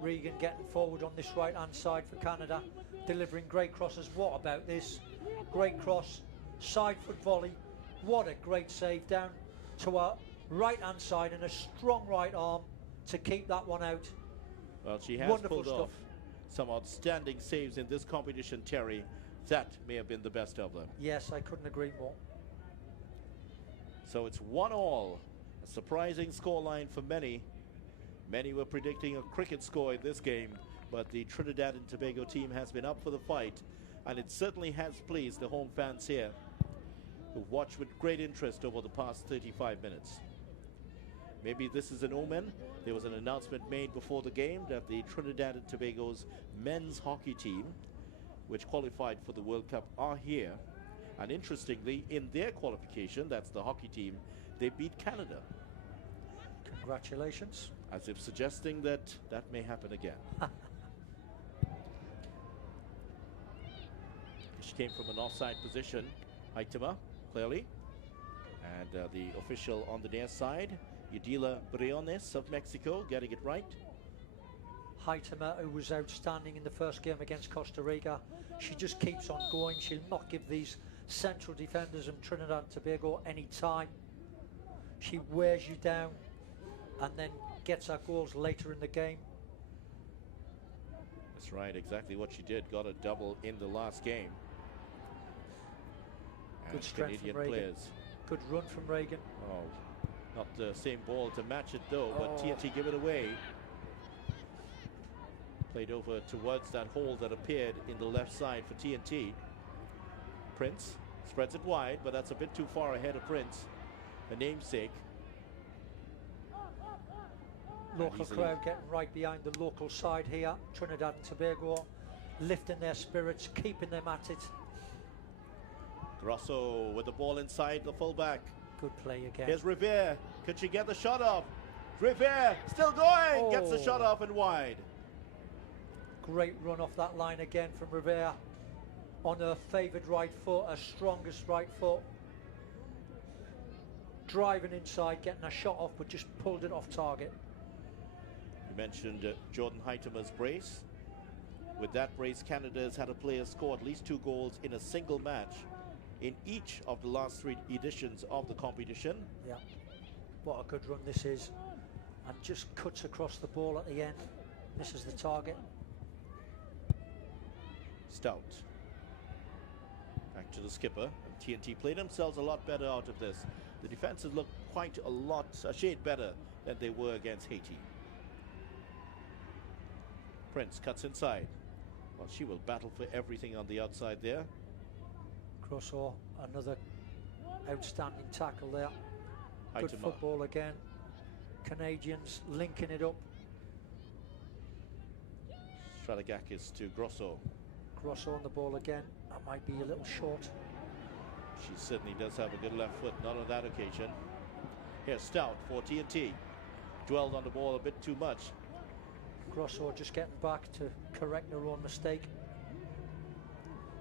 Regan getting forward on this right-hand side for Canada, delivering great crosses. What about this? Great cross, side foot volley. What a great save down to our right-hand side and a strong right arm to keep that one out. Well, she has Wonderful pulled off some outstanding saves in this competition, Terry. That may have been the best of them. Yes, I couldn't agree more. So it's 1-1. A surprising scoreline for many. Many were predicting a cricket score in this game, but the Trinidad and Tobago team has been up for the fight, and it certainly has pleased the home fans here, who watched with great interest over the past 35 minutes. maybe this is an omen. There was an announcement made before the game that the Trinidad and Tobago's men's hockey team, which qualified for the World Cup, are here. And interestingly, in their qualification, that's the hockey team, they beat Canada. Congratulations. As if suggesting that that may happen again. She came from an offside position, Haitema, clearly. And the official on the near side, Yadila Briones of Mexico, getting it right. Haitema, who was outstanding in the first game against Costa Rica. She just keeps on going. She'll not give these central defenders in Trinidad and Tobago any time. She wears you down and then gets her goals later in the game. That's right, exactly what she did. Got a double in the last game. Good strength Canadian from Reagan. players. Good run from Reagan. Oh, not the same ball to match it though, but Oh. TNT give it away. Played over towards that hole that appeared in the left side for TNT. Prince spreads it wide, but that's a bit too far ahead of Prince, the namesake. Local crowd getting right behind the local side here. Trinidad and Tobago lifting their spirits, keeping them at it. Grosso with the ball inside the fullback. Good play again. Here's Revere. Could she get the shot off? Revere still going. Gets the shot off and wide. Great run off that line again from Revere. On her favoured right foot, her strongest right foot. Driving inside, getting a shot off, but just pulled it off target. You mentioned Jordan Haitema's brace. With that brace, Canada has had a player score at least 2 goals in a single match in each of the last 3 editions of the competition. Yeah, what a good run this is. And just cuts across the ball at the end. This is the target. Stout. Back to the skipper. And TNT played themselves a lot better out of this. The defenses look quite a shade better than they were against Haiti. Prince cuts inside. Well, she will battle for everything on the outside there. Grosso, another outstanding tackle there. Good Haitema. football again. Canadians linking it up. Strategakis to Grosso. Grosso on the ball again. That might be a little short. She certainly does have a good left foot, not on that occasion. Here's Stout for TNT. Dwelled on the ball a bit too much. Grosso just getting back to correct her own mistake.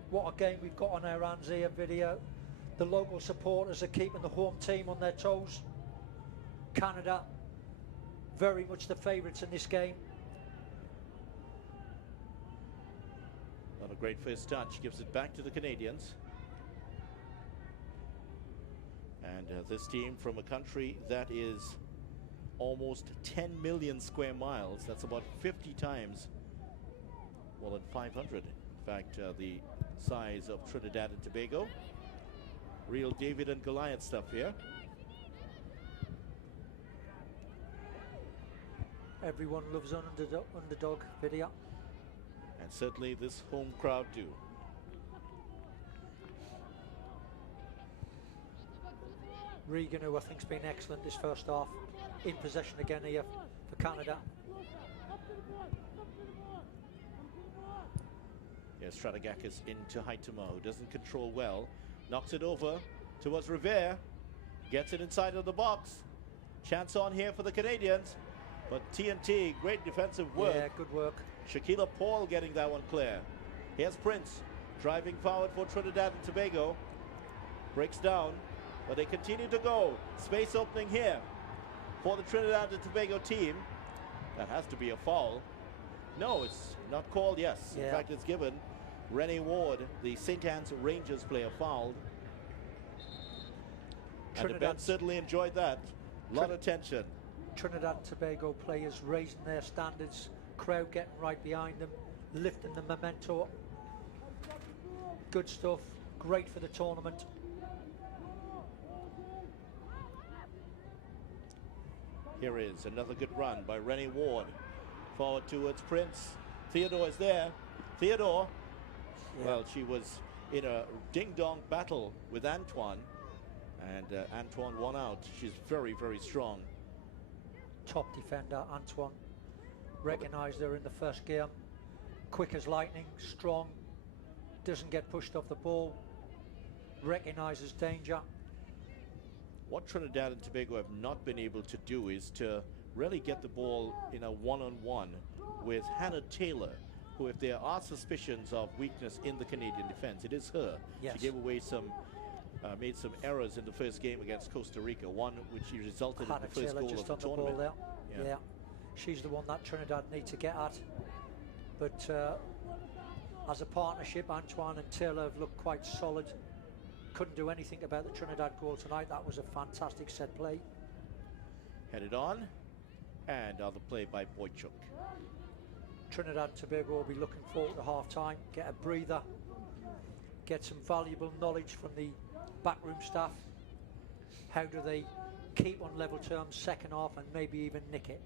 What a game we've got on our hands here, video. The local supporters are keeping the home team on their toes. Canada, very much the favourites in this game. Not a great first touch, gives it back to the Canadians. And this team from a country that is almost 10 million square miles. That's about 50 times more than 500. In fact, the size of Trinidad and Tobago. Real David and Goliath stuff here. Everyone loves an underdog video. And certainly this home crowd do. Regan, who I think's been excellent this first half, in possession again here for Canada. Here's Strategakis into Haitema, who doesn't control well. Knocks it over towards Revere. Gets it inside of the box. Chance on here for the Canadians. But TNT, great defensive work. Yeah, good work. Shaquilla Paul getting that one clear. Here's Prince driving forward for Trinidad and Tobago. Breaks down, but they continue to go. Space opening here for the Trinidad and Tobago team. That has to be a foul. No, it's not called, yes. Yeah. In fact, it's given. Renee Ward, the St. Anne's Rangers player, fouled. And the bench certainly enjoyed that. A lot of tension. Trinidad and Tobago players raising their standards, crowd getting right behind them, lifting the memento. Good stuff, great for the tournament. Here is another good run by Rennie Ward. Forward towards Prince. Theodore is there. Theodore, well, she was in a ding-dong battle with Antoine, and Antoine won out. She's very, very strong. top defender, Antoine. Recognised her in the first game. Quick as lightning, strong, doesn't get pushed off the ball, recognises danger. What Trinidad and Tobago have not been able to do is to really get the ball in a one-on-one with Hannah Taylor, who, if there are suspicions of weakness in the Canadian defense, it is her. Yes. She gave away made some errors in the first game against Costa Rica, one which resulted Hannah in the first Taylor goal just of the on the tournament. ball there. Yeah. She's the one that Trinidad need to get at. But as a partnership, Antoine and Taylor have looked quite solid. Couldn't do anything about the Trinidad goal tonight. That was a fantastic set play. Headed on, and other play by Boychuk. Trinidad and Tobago will be looking forward to half-time, get a breather, get some valuable knowledge from the backroom staff. How do they keep on level terms second half and maybe even nick it?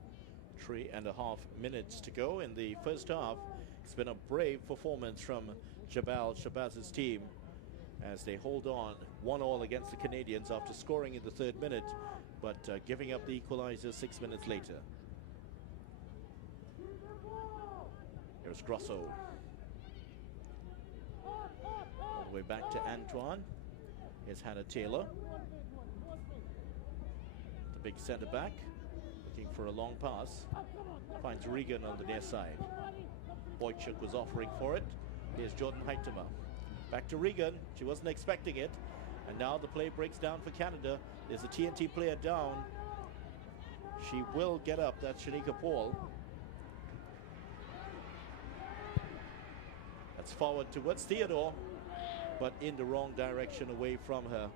3.5 minutes to go in the first half. It's been a brave performance from Jabal Shabaz's team as they hold on 1-1 against the Canadians after scoring in the 3rd minute, but giving up the equalizer 6 minutes later. Here's Grosso. All the way back to Antoine. Here's Hannah Taylor. The big centre back. Looking for a long pass. Finds Regan on the near side. Boychuk was offering for it. Here's Jordan Heitema. Back to Regan. She wasn't expecting it. And now the play breaks down for Canada. There's a TNT player down. She will get up. That's Shanika Paul. That's forward towards Theodore, but in the wrong direction away from her.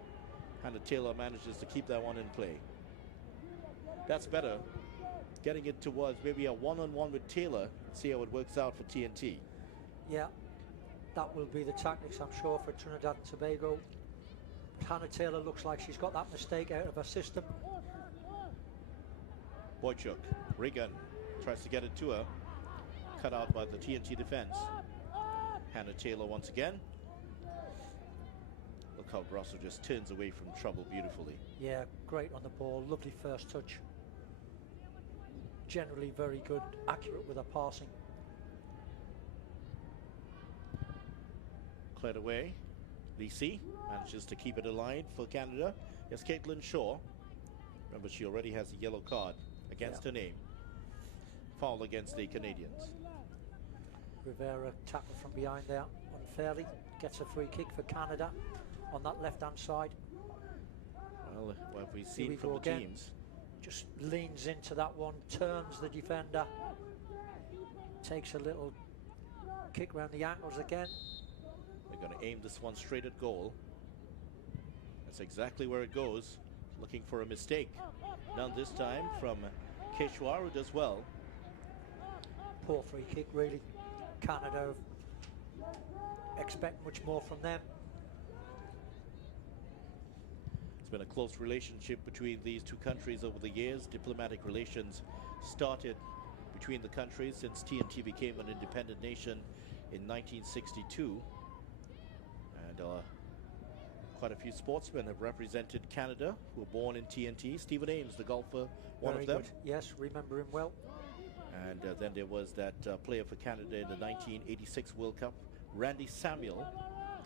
Hannah Taylor manages to keep that one in play. That's better. Getting it towards maybe a one-on-one with Taylor. See how it works out for TNT. Yeah, that will be the tactics, I'm sure, for Trinidad and Tobago. Hannah Taylor looks like she's got that mistake out of her system. Boychuk, Regan tries to get it to her. Cut out by the TNT defense. Hannah Taylor once again. Look how Grosso just turns away from trouble beautifully. Yeah, great on the ball, lovely first touch. Generally very good, accurate with her passing. Cleared away. Lisi manages to keep it alive for Canada. It's Caitlin Shaw. Remember, she already has a yellow card against her name. Foul against the Canadians. Rivera tackled from behind there unfairly. Gets a free kick for Canada on that left-hand side. Well, what have we seen from the teams? Just leans into that one, turns the defender. Takes a little kick round the ankles again. They're going to aim this one straight at goal. That's exactly where it goes. Looking for a mistake. None this time from Keshwar, who does well. Poor free kick, really. Canada expect much more from them. It's been a close relationship between these two countries over the years. Diplomatic relations started between the countries since TNT became an independent nation in 1962. And quite a few sportsmen have represented Canada who were born in TNT. Stephen Ames, the golfer, one Very of them. good. Yes, remember him well. And then there was that player for Canada in the 1986 World Cup, Randy Samuel,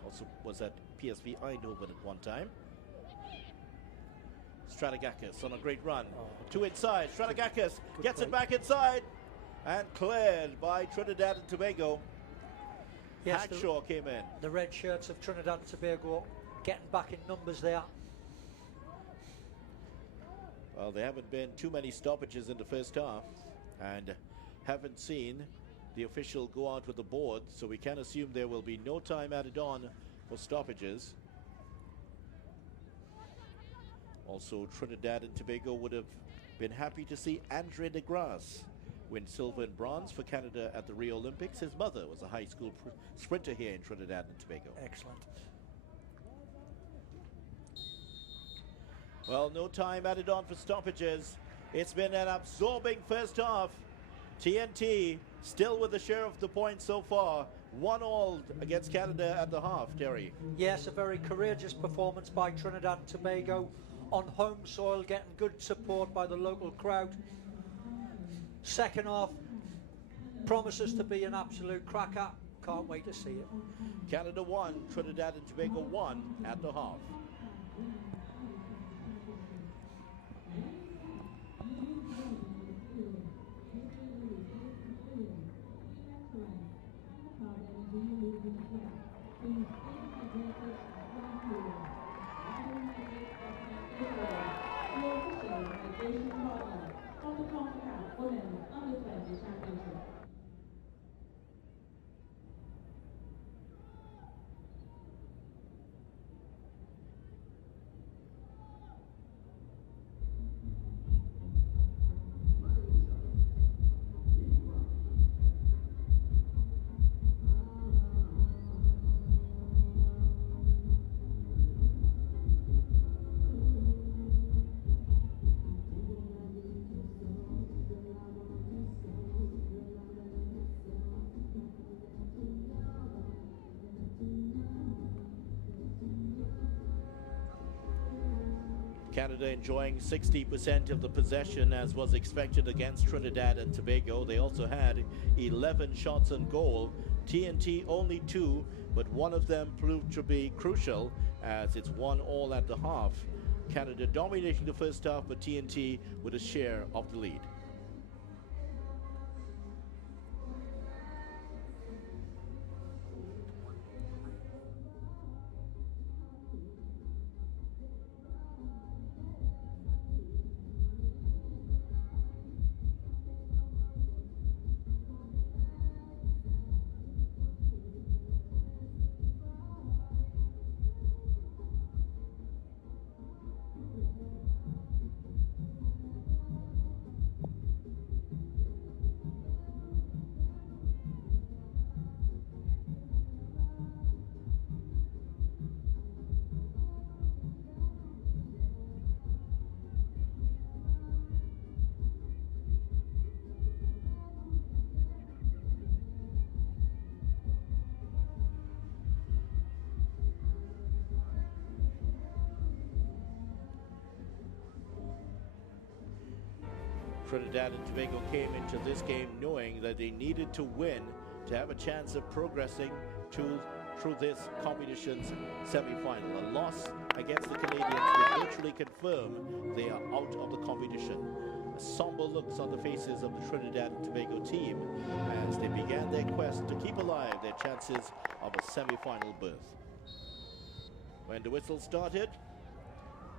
also was at PSV Eindhoven at one time. Strategakis on a great run. To inside. Strategakis gets it back inside and cleared by Trinidad and Tobago. Yes, Hackshaw came in. The red shirts of Trinidad and Tobago getting back in numbers there. Well, there haven't been too many stoppages in the first half, and haven't seen the official go out with the board, so we can assume there will be no time added on for stoppages. Also, Trinidad and Tobago would have been happy to see Andre DeGrasse win silver and bronze for Canada at the Rio Olympics. His mother was a high school sprinter here in Trinidad and Tobago. Excellent. Well, no time added on for stoppages. It's been an absorbing first half. TNT still with the share of the points so far. 1-1 against Canada at the half, Terry. Yes, a very courageous performance by Trinidad and Tobago on home soil, getting good support by the local crowd. Second half promises to be an absolute cracker. Can't wait to see it. Canada 1, Trinidad and Tobago 1 at the half. Of the Concacaf Women's Under-20 Championship. Canada enjoying 60% of the possession as was expected against Trinidad and Tobago. They also had 11 shots on goal. TNT only 2, but one of them proved to be crucial as it's 1-1 at the half. Canada dominating the first half, but TNT with a share of the lead. Trinidad and Tobago came into this game knowing that they needed to win to have a chance of progressing through this competition's semi-final. A loss against the Canadians would virtually confirm they are out of the competition. Somber looks on the faces of the Trinidad and Tobago team as they began their quest to keep alive their chances of a semi-final berth. When the whistle started,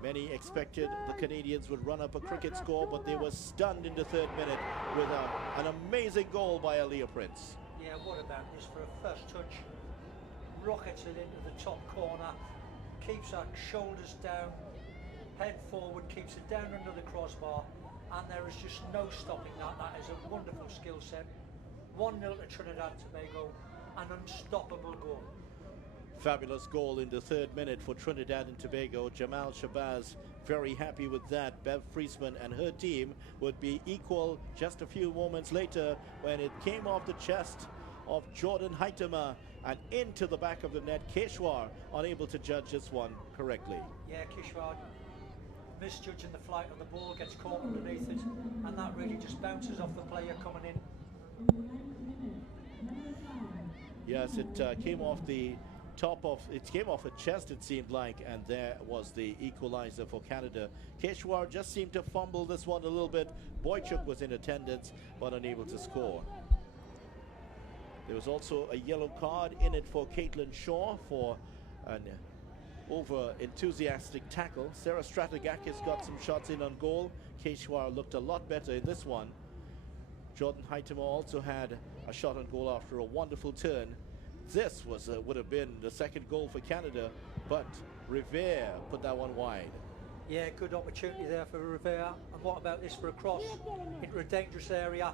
many expected the Canadians would run up a cricket score, but they were stunned in the third minute with an amazing goal by Aaliyah Prince. Yeah, what about this for a first touch? Rockets it into the top corner, keeps her shoulders down, head forward, keeps it down under the crossbar, and there is just no stopping that. That is a wonderful skill set. 1-0 to Trinidad Tobago, an unstoppable goal. Fabulous goal in the third minute for Trinidad and Tobago. Jamal Shabazz very happy with that. Bev Friesman and her team would be equal just a few moments later when it came off the chest of Jordan Haitema and into the back of the net. Keshwar unable to judge this one correctly. Yeah, Keshwar misjudging the flight of the ball, gets caught underneath it, and that really just bounces off the player coming in. Yes, it came off the it came off her chest, it seemed like, and there was the equalizer for Canada. Keshwar just seemed to fumble this one a little bit. Boychuk was in attendance but unable to score. There was also a yellow card in it for Caitlin Shaw for an over-enthusiastic tackle. Sarah Strategakis got some shots in on goal. Keshwar looked a lot better in this one. Jordan Haitema also had a shot on goal after a wonderful turn. This was would have been the second goal for Canada, but Rivera put that one wide. Yeah, good opportunity there for Rivera. And what about this for a cross into a dangerous area?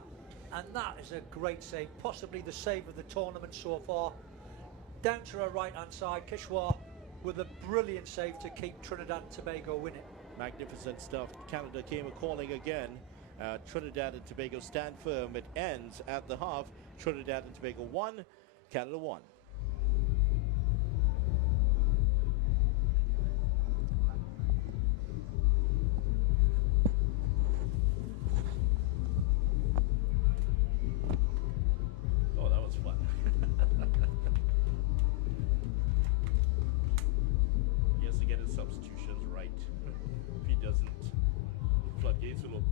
And that is a great save, possibly the save of the tournament so far. Down to her right-hand side, Keshwar with a brilliant save to keep Trinidad and Tobago winning. Magnificent stuff. Canada came a-calling again. Trinidad and Tobago stand firm. It ends at the half. Trinidad and Tobago 1, Canada 1. Ye suluk.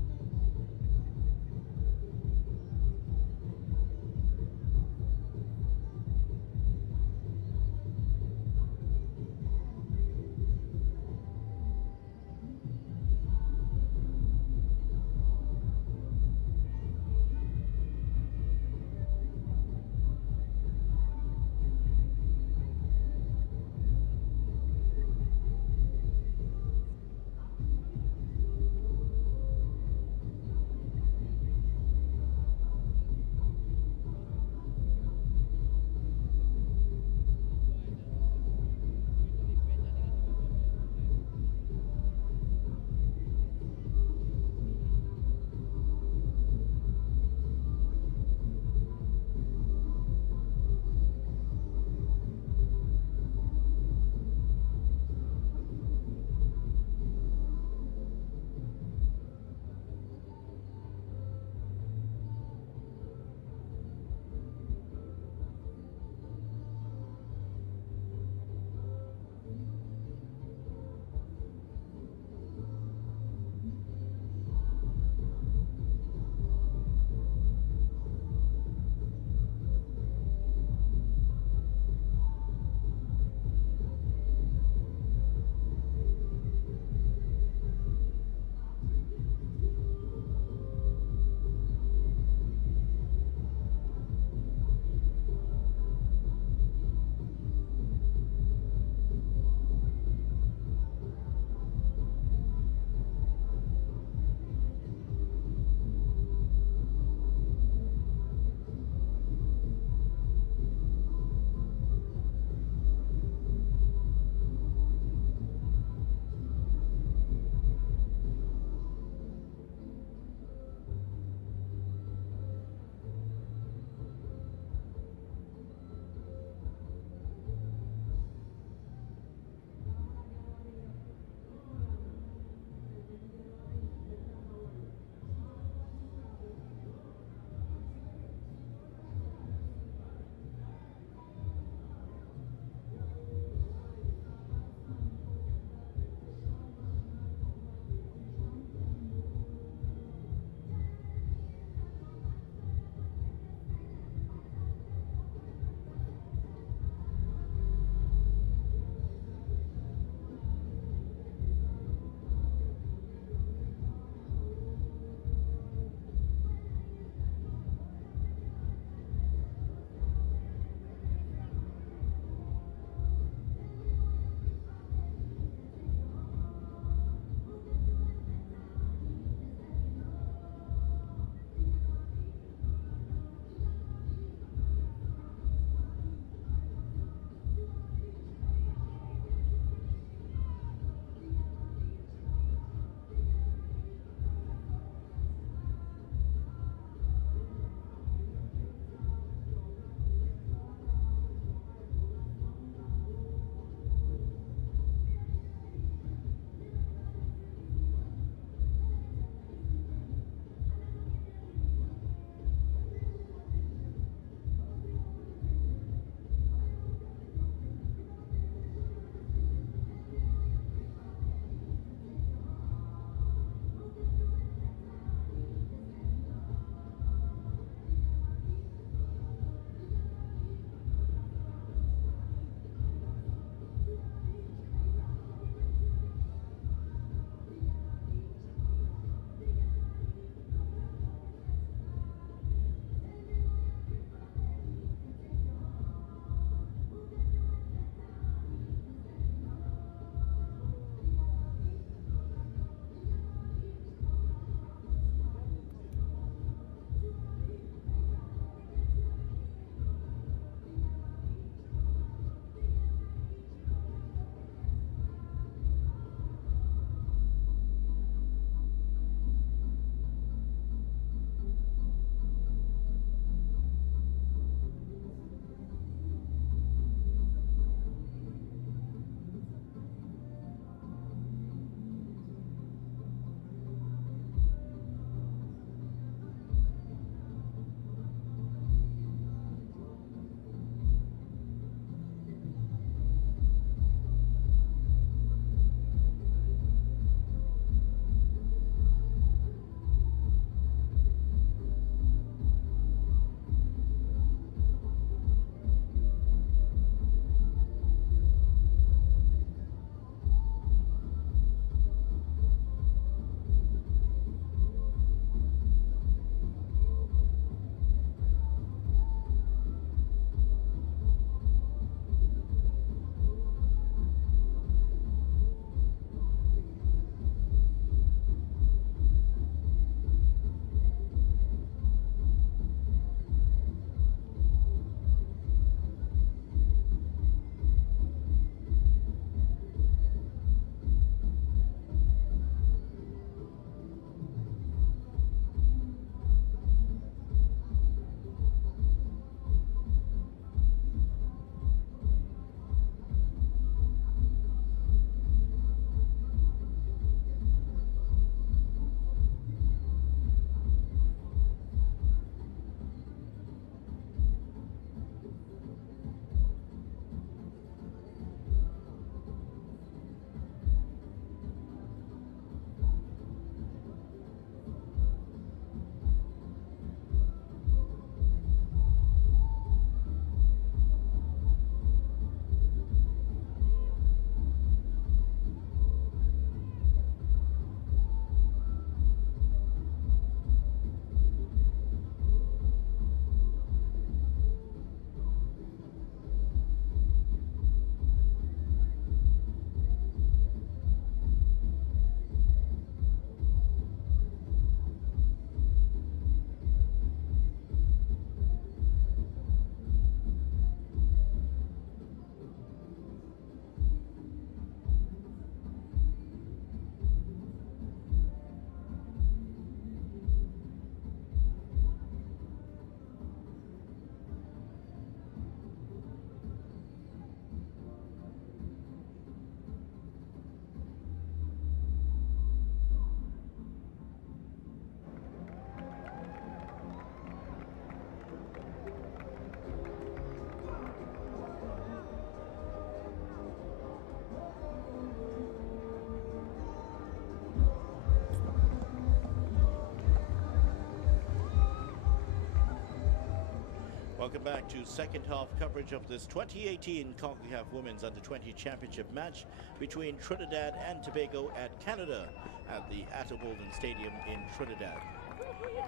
Welcome back to second half coverage of this 2018 Concacaf Women's Under-20 Championship match between Trinidad and Tobago and Canada at the Atherbolden Stadium in Trinidad.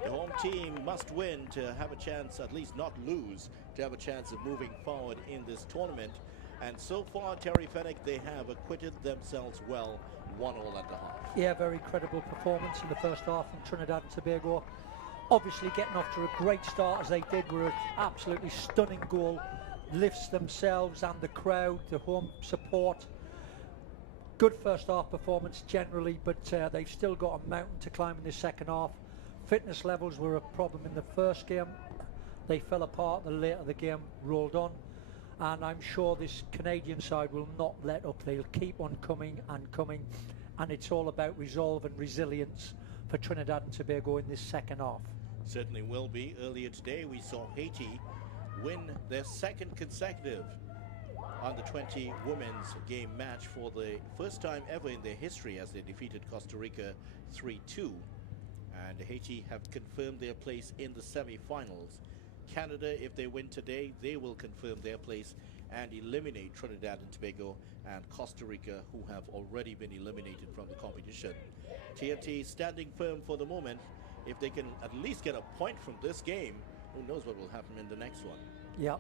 The home team must win to have a chance, at least not lose, to have a chance of moving forward in this tournament. And so far, Terry Fennick, they have acquitted themselves well, 1-all at the half. Yeah, very credible performance in the first half from Trinidad and Tobago. Obviously getting off to a great start as they did with an absolutely stunning goal. Lifts themselves and the crowd, the home support. Good first half performance generally, but they've still got a mountain to climb in the second half. Fitness levels were a problem in the first game. They fell apart the later the game rolled on. And I'm sure this Canadian side will not let up. They'll keep on coming and coming. And it's all about resolve and resilience for Trinidad and Tobago in this second half. Certainly will be. Earlier today we saw Haiti win their second consecutive Under-20 women's game match for the first time ever in their history as they defeated Costa Rica 3-2. And Haiti have confirmed their place in the semi-finals. Canada, if they win today, they will confirm their place and eliminate Trinidad and Tobago and Costa Rica, who have already been eliminated from the competition. TNT standing firm for the moment. If they can at least get a point from this game, who knows what will happen in the next one. Yeah.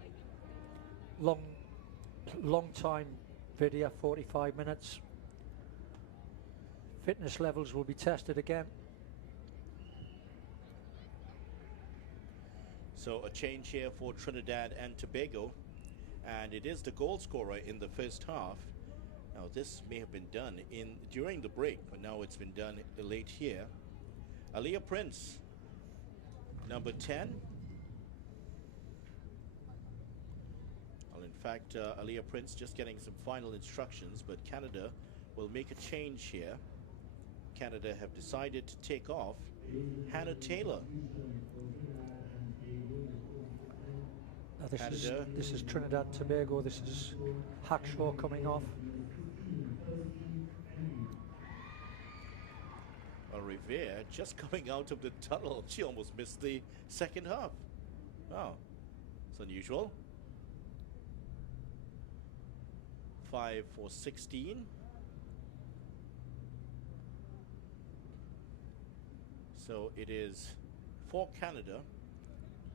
Long time video, 45 minutes. Fitness levels will be tested again. So a change here for Trinidad and Tobago, and it is the goal scorer in the first half. Now this may have been done during the break, but now it's been done late here. Aaliyah Prince, number 10. Well, in fact, Aaliyah Prince just getting some final instructions, but Canada will make a change here. Canada have decided to take off Hannah Taylor. This is Trinidad and Tobago. This is Hackshaw coming off. Well, Revere just coming out of the tunnel. She almost missed the second half. Oh, it's unusual. 5 for 16. So it is for Canada.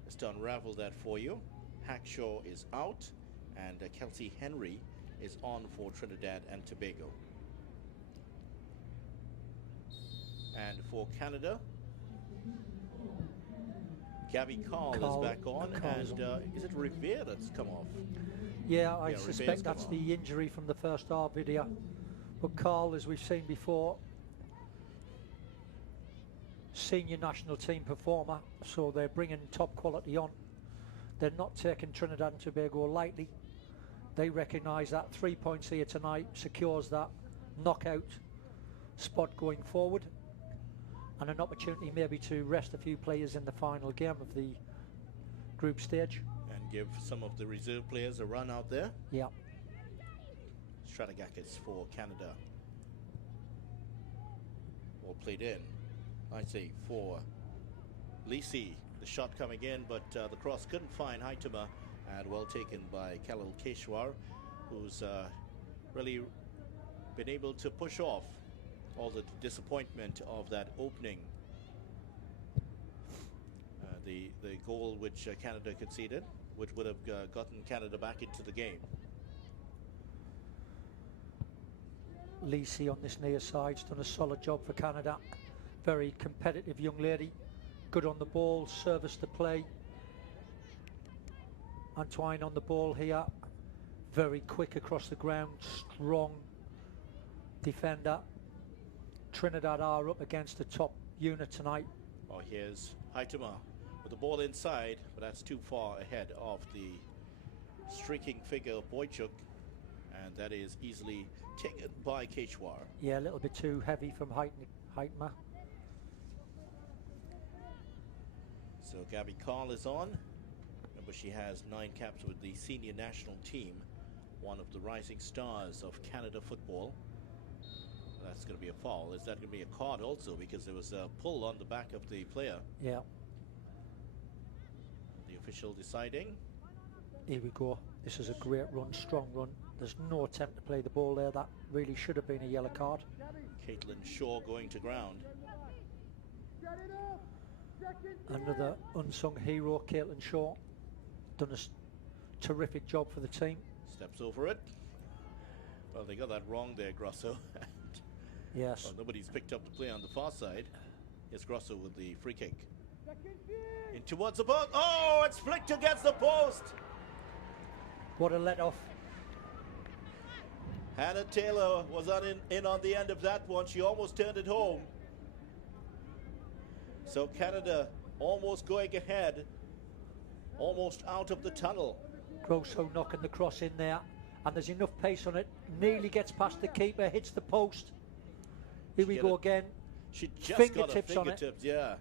Just to unravel that for you. Hackshaw is out, and Kelsey Henry is on for Trinidad and Tobago. And for Canada, Gabby Carl is back on, and is it Revere that's come off? Yeah, I suspect that's the injury from the first half video. But Carl, as we've seen before, senior national team performer, so they're bringing top quality on. They're not taking Trinidad and Tobago lightly. They recognise that 3 points here tonight secures that knockout spot going forward, and an opportunity maybe to rest a few players in the final game of the group stage. And give some of the reserve players a run out there. Yeah. Strategakis for Canada. Ball played in. I see for Lisi. The shot coming in, but the cross couldn't find Haitama, and well taken by Khalil Keshwar, who's really been able to push off all the disappointment of that opening. The goal which Canada conceded, which would have gotten Canada back into the game. Lisi on this near side's done a solid job for Canada. Very competitive young lady. Good on the ball, service to play. Antoine on the ball here. Very quick across the ground, strong defender. Trinidad are up against the top unit tonight. Oh, here's Haitama with the ball inside, but that's too far ahead of the streaking figure of Boychuk, and that is easily taken by Keshwar. Yeah, a little bit too heavy from Haitama. So Gabby Carl is on. Remember, she has 9 caps with the senior national team, one of the rising stars of Canada football. That's going to be a foul. Is that going to be a card also, because there was a pull on the back of the player? Yeah. The official deciding Here we go. This is a great run, strong run. There's no attempt to play the ball there. That really should have been a yellow card. Caitlin Shaw going to ground. Another unsung hero, Caitlin Shaw. Done a terrific job for the team. Steps over it. Well, they got that wrong there, Grosso. Yes. Well, nobody's picked up the play on the far side. Here's Grosso with the free kick. In towards the post. Oh, it's flicked against the post. What a let off. Hannah Taylor was in on the end of that one. She almost turned it home. So Canada almost going ahead, almost out of the tunnel. Grosso knocking the cross in there, and there's enough pace on it. Nearly gets past the keeper, hits the post. Here we go again. She just Fingertips got on her it. fingertips, yeah.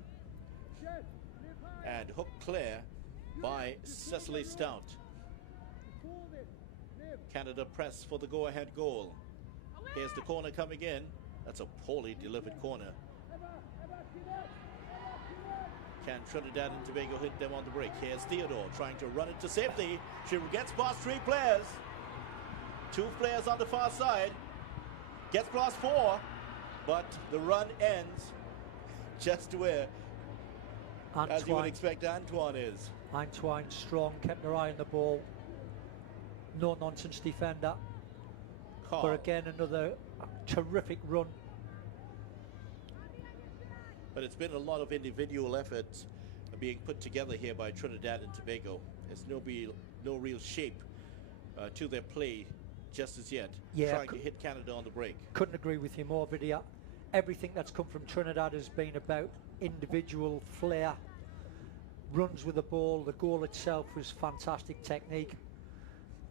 And hook clear by Cecily Stout. Canada press for the go-ahead goal. Here's the corner coming in. That's a poorly delivered corner. Can Trinidad and Tobago hit them on the break? Here's Theodore trying to run it to safety. She gets past 3 players. 2 players on the far side. Gets past 4. But the run ends just where, as you would expect, Antoine is. Antoine strong, kept her eye on the ball. No nonsense defender. Carl. But again, another terrific run. But it's been a lot of individual efforts being put together here by Trinidad and Tobago. There's no real shape to their play just as yet. Yeah, trying to hit Canada on the break. Couldn't agree with you more, Vidya. Everything that's come from Trinidad has been about individual flair, runs with the ball. The goal itself was fantastic technique.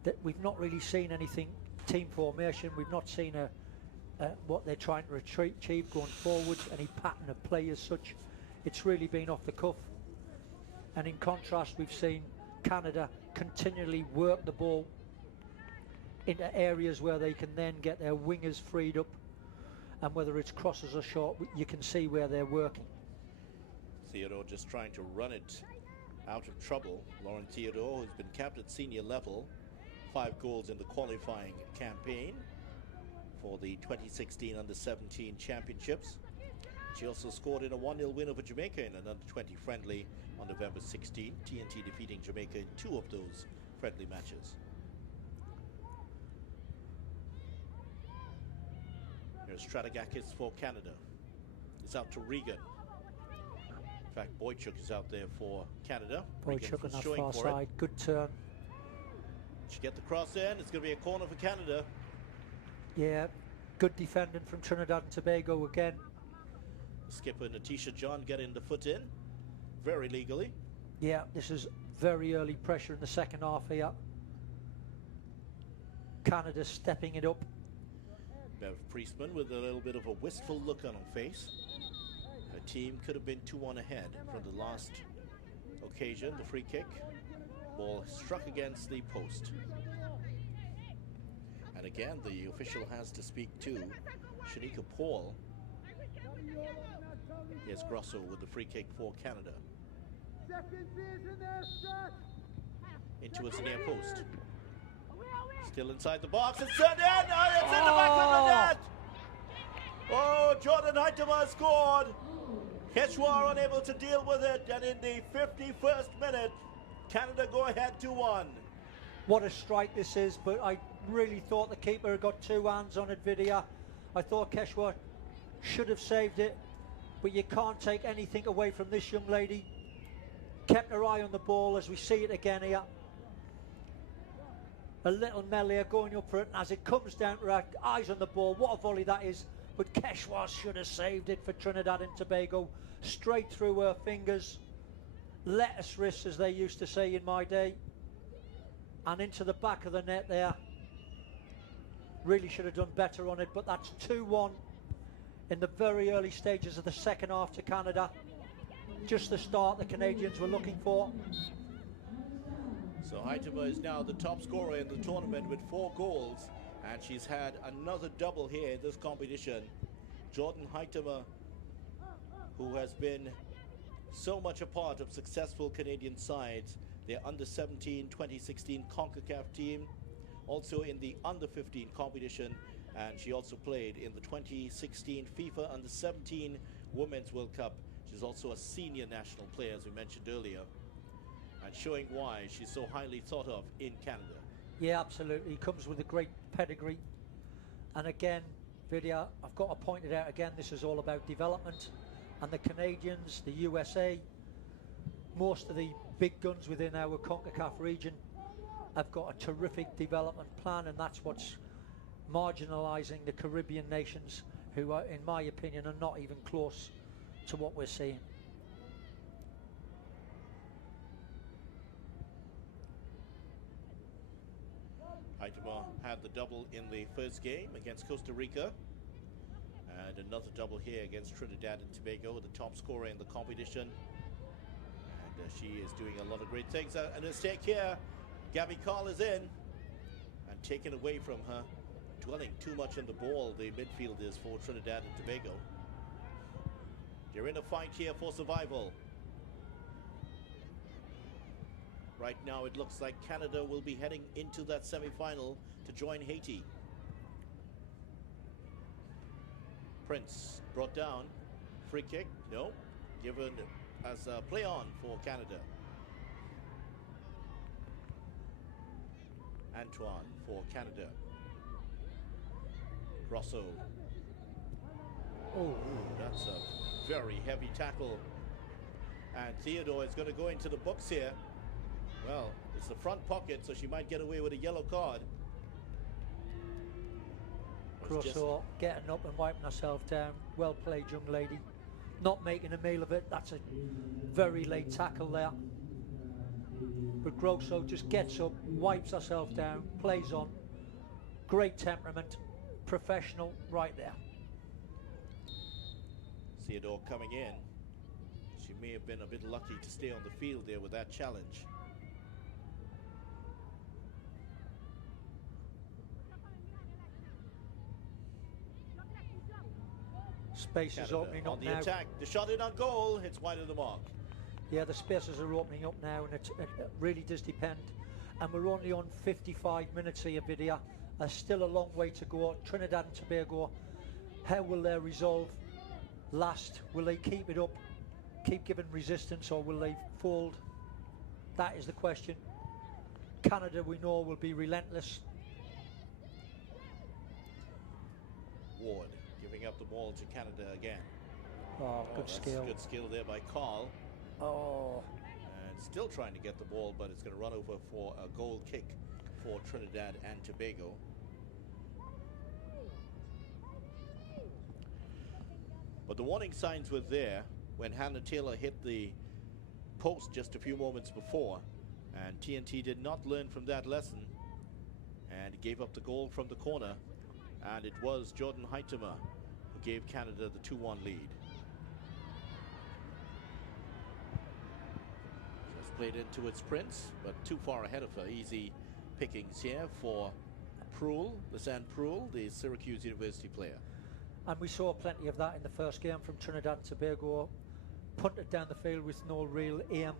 That we've not really seen anything team formation. We've not seen what they're trying to achieve going forward, any pattern of play as such. It's really been off the cuff. And in contrast, we've seen Canada continually work the ball into areas where they can then get their wingers freed up, and whether it's crosses or short, you can see where they're working. Theodore just trying to run it out of trouble. Lauren Theodore, who's been capped at senior level, 5 goals in the qualifying campaign for the 2016 Under-17 Championships. She also scored in a 1-0 win over Jamaica in an Under-20 friendly on November 16. TNT defeating Jamaica in 2 of those friendly matches. Here's Strategakis for Canada. It's out to Regan. In fact, Boychuk is out there for Canada. Boychuk on that far side, good turn. She get the cross in. It's going to be a corner for Canada. Yeah, good defending from Trinidad and Tobago again. Skipper Natisha John getting the foot in very legally. Yeah, this is very early pressure in the second half here. Canada stepping it up. Bev Priestman with a little bit of a wistful look on her face. Her team could have been 2-1 ahead from the last occasion, the free kick. Ball struck against the post. And again, the official has to speak to Shanika Paul. Here's Grosso with the free kick for Canada. Into his near post. Still inside the box. It's turned in. Oh, it's in the back of the net. Oh, Jordan Heitema scored. Quechua unable to deal with it. And in the 51st minute, Canada go ahead 2-1. What a strike this is, but I really thought the keeper had got 2 hands on it, Vidya. I thought Quechua should have saved it, but you can't take anything away from this young lady. Kept her eye on the ball as we see it again here. A little melee going up for it, and as it comes down to her eyes on the ball, what a volley that is. But Quechua should have saved it for Trinidad and Tobago. Straight through her fingers. Lettuce wrists, as they used to say in my day. And into the back of the net there. Really should have done better on it, but that's 2-1 in the very early stages of the second half to Canada. Just the start the Canadians were looking for. So Heitema is now the top scorer in the tournament with 4 goals, and she's had another double here in this competition. Jordan Heitema, who has been so much a part of successful Canadian sides, their Under-17 2016 Concacaf team, also in the Under-15 competition, and she also played in the 2016 FIFA Under-17 Women's World Cup. She's also a senior national player, as we mentioned earlier, and showing why she's so highly thought of in Canada. Yeah, absolutely. He comes with a great pedigree. And again, Vidya, I've got to point it out again, this is all about development. And the Canadians, the USA, most of the big guns within our CONCACAF region have got a terrific development plan, and that's what's marginalising the Caribbean nations, who are, in my opinion, are not even close to what we're seeing. Haitama had the double in the first game against Costa Rica, and another double here against Trinidad and Tobago, the top scorer in the competition. And she is doing a lot of great things. And a mistake here. Gabby Carl is in and taken away from her, dwelling too much on the ball, the midfielders for Trinidad and Tobago. They're in a fight here for survival. Right now it looks like Canada will be heading into that semi-final to join Haiti. Prince brought down, free kick, no, given as a play on for Canada. Antoine for Canada. Grosso. Oh, that's a very heavy tackle. And Theodore is going to go into the books here. Well, it's the front pocket, so she might get away with a yellow card. Grosso getting up and wiping herself down. Well played, young lady. Not making a meal of it. That's a very late tackle there. But Grosso just gets up, wipes herself down, plays on. Great temperament, professional right there. Theodore coming in. She may have been a bit lucky to stay on the field there with that challenge. Space Canada is opening up on the now. attack. The shot in on goal. It's wide of the mark. Yeah, the spaces are opening up now, and it really does depend. And we're only on 55 minutes here, Vidya. There's still a long way to go. Trinidad and Tobago, how will their resolve last? Will they keep it up, keep giving resistance, or will they fold? That is the question. Canada, we know, will be relentless. Ward giving up the ball to Canada again. Oh, good skill. Good skill there by Carl. Oh. And still trying to get the ball, but it's going to run over for a goal kick for Trinidad and Tobago. But the warning signs were there when Hannah Taylor hit the post just a few moments before, and TNT did not learn from that lesson and gave up the goal from the corner, and it was Jordan Haitama who gave Canada the 2-1 lead. Just played in towards Prince, but too far ahead of her. Easy pickings here for Proulx, Lisanne Proulx, the Syracuse University player. And we saw plenty of that in the first game from Trinidad and Tobago. Punted down the field with no real aim,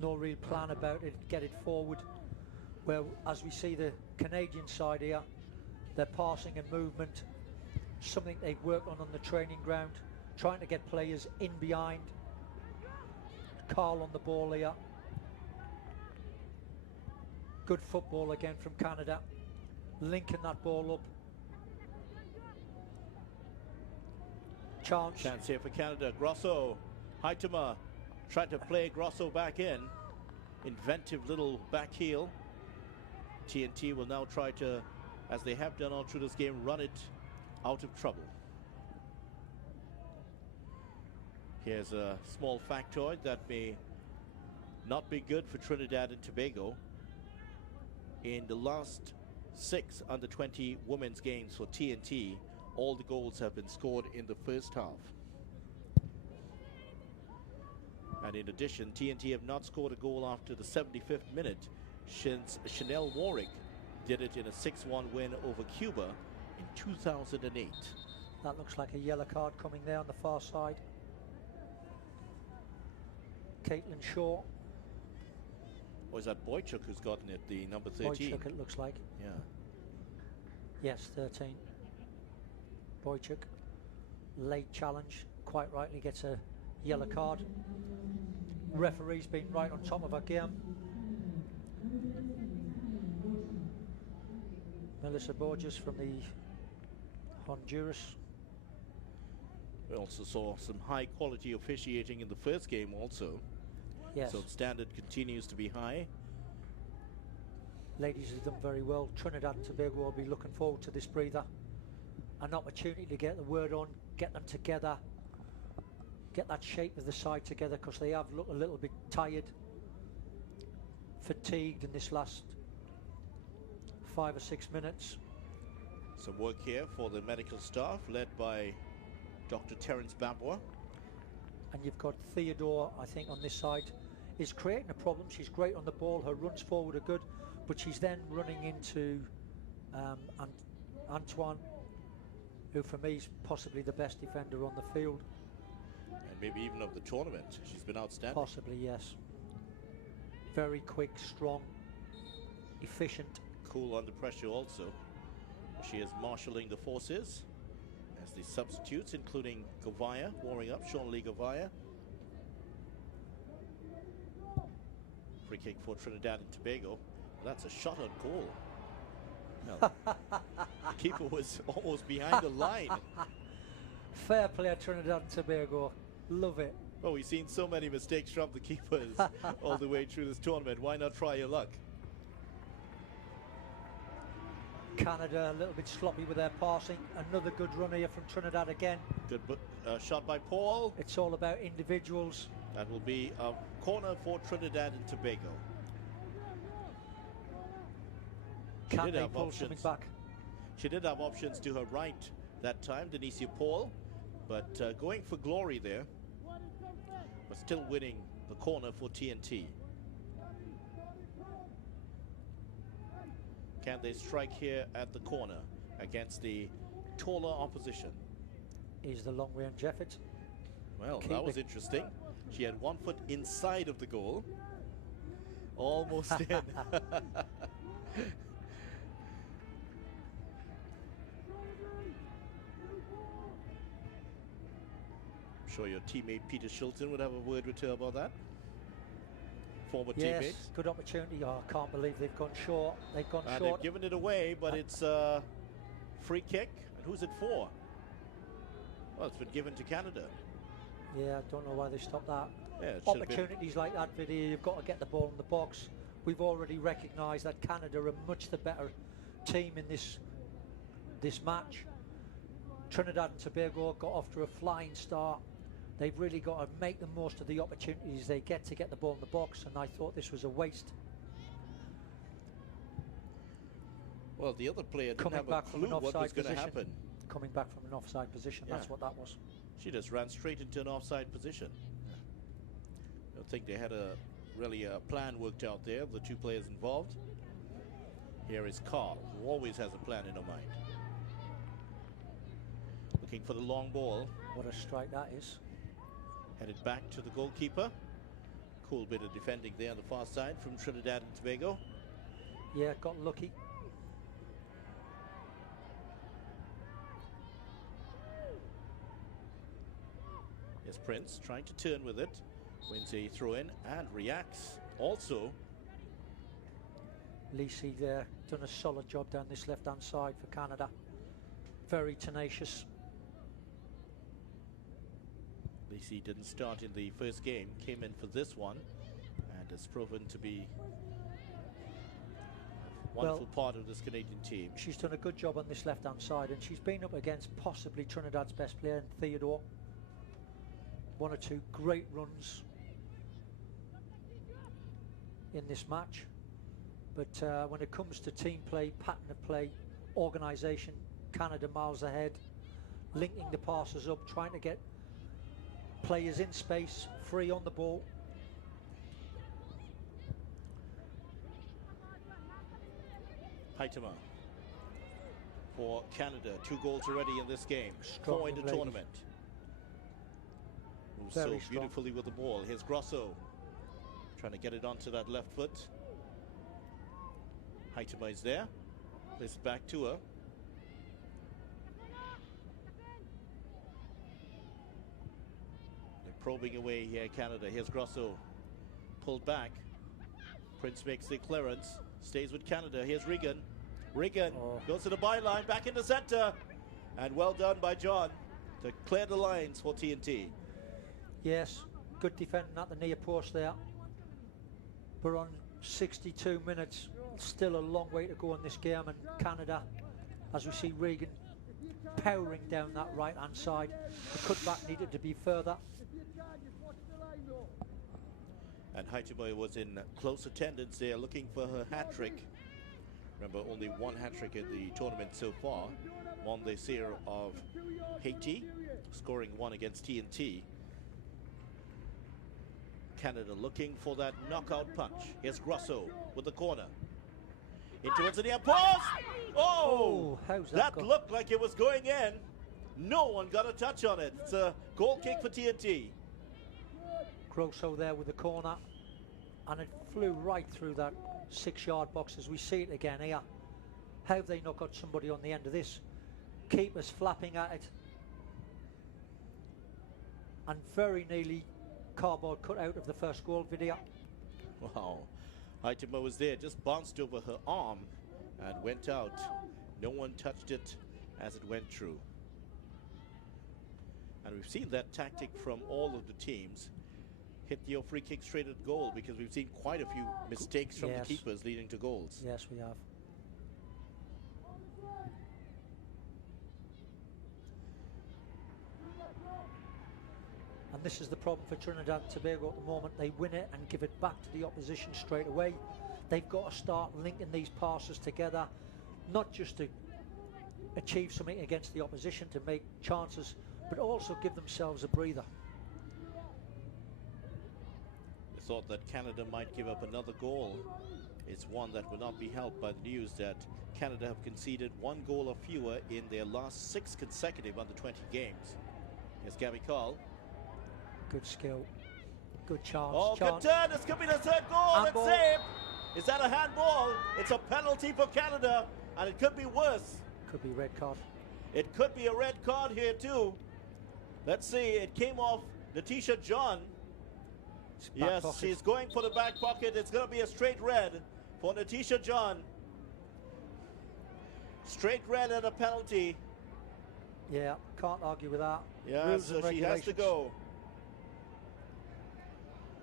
no real plan about it, get it forward. Where, as we see the Canadian side here, their passing and movement, something they've worked on the training ground, trying to get players in behind. Carl on the ball here. Good football again from Canada, linking that ball up. Chance here for Canada. Grosso, Haitama tried to play Grosso back in. Inventive little back heel. TNT will now try to, as they have done all through this game, run it out of trouble. Here's a small factoid that may not be good for Trinidad and Tobago. In the last 6 Under-20 women's games for TNT, all the goals have been scored in the first half. And in addition, TNT have not scored a goal after the 75th minute since Chanel Warwick did it in a 6-1 win over Cuba in 2008. That looks like a yellow card coming there on the far side. Caitlin Shaw. Or is that Boychuk who's gotten it, the number 13? Boychuk, it looks like. Yeah. Yes, 13. Boychuk. Late challenge, quite rightly gets a yellow card. Referee's been right on top of our game. Melissa Borges from the Honduras. We also saw some high quality officiating in the first game also. Yes. So the standard continues to be high. Ladies have done very well. Trinidad and Tobago will be looking forward to this breather. An opportunity to get the word on, get them together, get that shape of the side together, because they have looked a little bit tired, fatigued in this last 5 or 6 minutes. Some work here for the medical staff led by Dr. Terence Babwa. And you've got Theodore, I think, on this side, is creating a problem. She's great on the ball, her runs forward are good, but she's then running into Antoine, who for me is possibly the best defender on the field. And maybe even of the tournament. She's been outstanding. Possibly, yes. Very quick, strong, efficient. Cool under pressure also. She is marshalling the forces as the substitutes, including Govaya, warming up, Sean-Lee Govaya. Free kick for Trinidad and Tobago. That's a shot on goal. No. The keeper was almost behind the line. Fair play at Trinidad and Tobago. Love it. Well, we've seen so many mistakes from the keepers all the way through this tournament. Why not try your luck? Canada a little bit sloppy with their passing. Another good run here from Trinidad again. Good shot by Paul. It's all about individuals. That will be a corner for Trinidad and Tobago. Can they pull something back? She did have options to her right that time, Denicia Paul, but going for glory there, but still winning the corner for TNT. Can they strike here at the corner against the taller opposition? Is the long range effort. Well, that was interesting. She had 1 foot inside of the goal. Almost in. I'm sure your teammate Peter Shilton would have a word with her about that. Former yes, teammate. Good opportunity. Oh, I can't believe they've gone short. They've gone short. They've given it away, but it's a free kick. And who's it for? Well, it's been given to Canada. Yeah, I don't know why they stopped that. Yeah, it should have been. Opportunities like that, Vidya, you've got to get the ball in the box. We've already recognised that Canada are much the better team in this match. Trinidad and Tobago got off to a flying start. They've really got to make the most of the opportunities they get to get the ball in the box, and I thought this was a waste. Well, the other player didn't Coming have a back from clue an what was offside going to position. happen. Coming back from an offside position, Yeah. that's what that was. She just ran straight into an offside position. I don't think they had a plan worked out there, the two players involved. Here is Carl, who always has a plan in her mind. Looking for the long ball. What a strike that is. Headed back to the goalkeeper. Cool bit of defending there on the far side from Trinidad and Tobago. Yeah, got lucky. Yes, Prince trying to turn with it. Wins a throw in and reacts also. Lisi there, done a solid job down this left-hand side for Canada. Very tenacious. Lisi didn't start in the first game, came in for this one, and has proven to be a wonderful part of this Canadian team. She's done a good job on this left-hand side, and she's been up against possibly Trinidad's best player, Theodore. 1 or 2 great runs in this match. But when it comes to team play, pattern of play, organisation, Canada miles ahead, linking the passes up, trying to get players in space, free on the ball. Haitama for Canada, 2 goals already in this game, Strong 4 in the ladies. tournament. Moves Very so strong. beautifully with the ball. Here's Grosso trying to get it onto that left foot. Haitema is there. Plays it back to her. They're probing away here, Canada. Here's Grosso. Pulled back. Prince makes the clearance. Stays with Canada. Here's Regan. Regan goes to the byline, back in the center. And well done by John to clear the lines for TNT. Yes, good defending at the near post there. We're on 62 minutes. Still a long way to go in this game, and Canada, as we see Regan powering down that right-hand side. The cutback needed to be further. And Haitema was in close attendance there, looking for her hat-trick. Remember, only one hat-trick in the tournament so far. Won the series of Haiti, scoring one against TNT. Canada looking for that knockout punch. Here's Grosso with the corner. In towards the near post. Oh, how's that that looked like it was going in. No one got a touch on it. It's a goal kick for TNT. Grosso there with the corner, and it flew right through that 6-yard box as we see it again here. How have they not got somebody on the end of this? Keepers flapping at it, and very nearly cardboard cut out of the first goal video. Wow. Haitema was there, just bounced over her arm and went out. No one touched it as it went through. And we've seen that tactic from all of the teams. Hit your free kick straight at goal, because we've seen quite a few mistakes from the keepers leading to goals. Yes, we have. And this is the problem for Trinidad and Tobago at the moment. They win it and give it back to the opposition straight away. They've got to start linking these passes together, not just to achieve something against the opposition, to make chances, but also give themselves a breather. The thought that Canada might give up another goal is one that will not be helped by the news that Canada have conceded 1 goal or fewer in their last 6 consecutive Under-20 games. Here's Gabby Carl. Good skill, good chance. Oh, good turn. This could be the 3rd goal. It's saved. Is that a handball? It's a penalty for Canada, and it could be worse. Could be red card. It could be a red card here too. Let's see. It came off Natisha John. Yes, pocket. She's going for the back pocket. It's going to be a straight red for Natisha John. Straight red and a penalty. Yeah, can't argue with that. Yeah, so she has to go.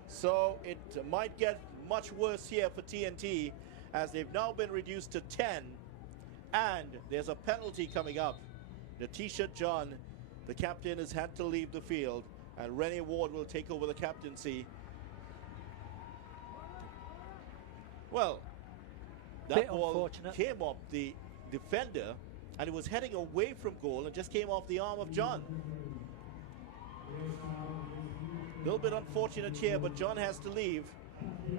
So it might get much worse here for TNT, as they've now been reduced to 10, and there's a penalty coming up. Natisha John, the captain, has had to leave the field, and Rennie Ward will take over the captaincy. Well, that ball came off the defender, and it was heading away from goal and just came off the arm of John. A little bit unfortunate here, but John has to leave,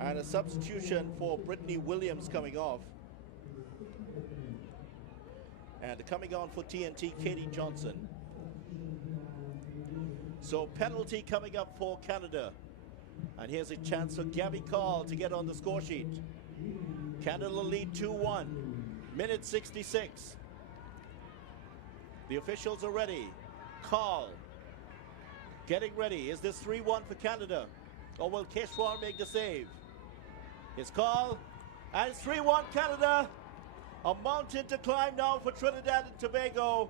and a substitution for Brittany Williams coming off. And coming on for TNT, Katie Johnson. So penalty coming up for Canada. And here's a chance for Gabby Carl to get on the score sheet. Canada lead 2-1. Minute 66. The officials are ready. Carl getting ready. Is this 3-1 for Canada, or will Keshwar make the save? His call, and it's 3-1 Canada. A mountain to climb now for Trinidad and Tobago.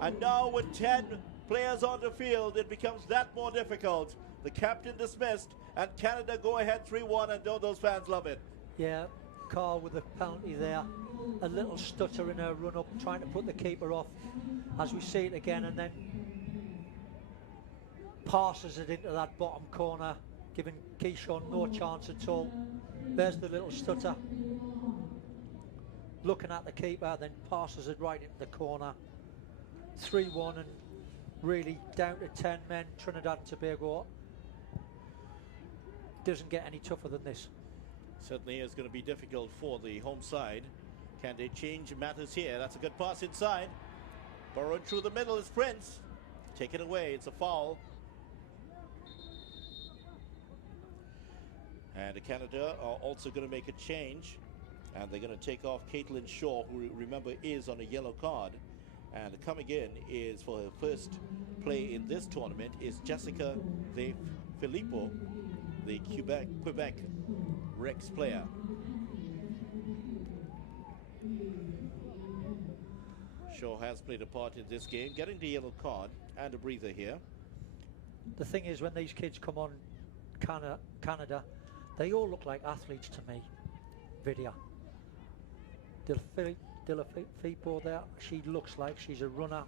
And now with 10 players on the field, it becomes that more difficult. The captain dismissed, and Canada go ahead 3-1, and don't those fans love it? Yeah, Carl with the penalty there. A little stutter in her run-up, trying to put the keeper off, as we see it again, and then passes it into that bottom corner, giving Keyshawn no chance at all. There's the little stutter. Looking at the keeper, then passes it right into the corner. 3-1, and really down to 10 men. Trinidad and Tobago doesn't get any tougher than this. Certainly is going to be difficult for the home side. Can they change matters here? That's a good pass inside. Burrowed through the middle is Prince. Taken away, it's a foul. And Canada are also going to make a change. And they're going to take off Caitlin Shaw, who remember is on a yellow card. And coming in is for her first play in this tournament is Jessica De Filippo, the Quebec Rex player. Shaw has played a part in this game, getting the yellow card and a breather here. The thing is, when these kids come on Canada, they all look like athletes to me. Vidya. De Filippo there, she looks like she's a runner,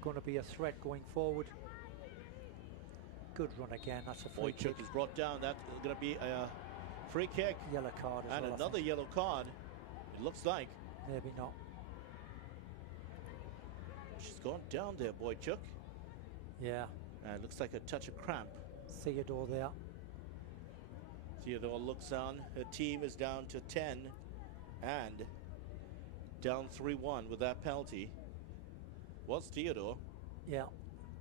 going to be a threat going forward. Good run again, that's a free kick. Boychuk is brought down, that's going to be a free kick. Yellow card as and well, another yellow card, it looks like. Maybe not. She's gone down there, Boychuk. Yeah. And it looks like a touch of cramp. Theodore there. Theodore looks on, her team is down to 10 and down 3-1 with that penalty. Was Theodore. Yeah.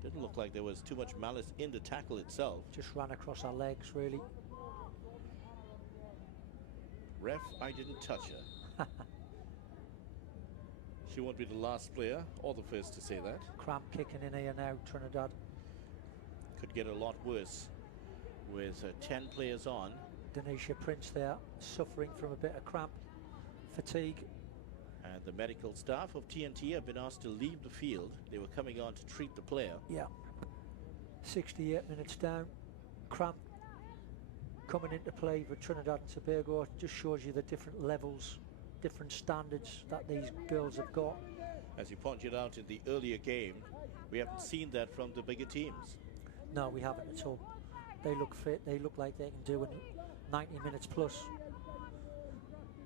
Didn't look like there was too much malice in the tackle itself. Just ran across her legs, really. Ref, I didn't touch her. She won't be the last player or the first to say that. Cramp kicking in here now, Trinidad. Could get a lot worse with 10 players on. Denisha Prince there, suffering from a bit of cramp, fatigue. And the medical staff of TNT have been asked to leave the field. They were coming on to treat the player. Yeah. 68 minutes down. Cramp coming into play for Trinidad and Tobago. Just shows you the different levels, different standards that these girls have got. As you pointed out in the earlier game, we haven't seen that from the bigger teams. No, we haven't at all. They look fit. They look like they can do in 90 minutes plus.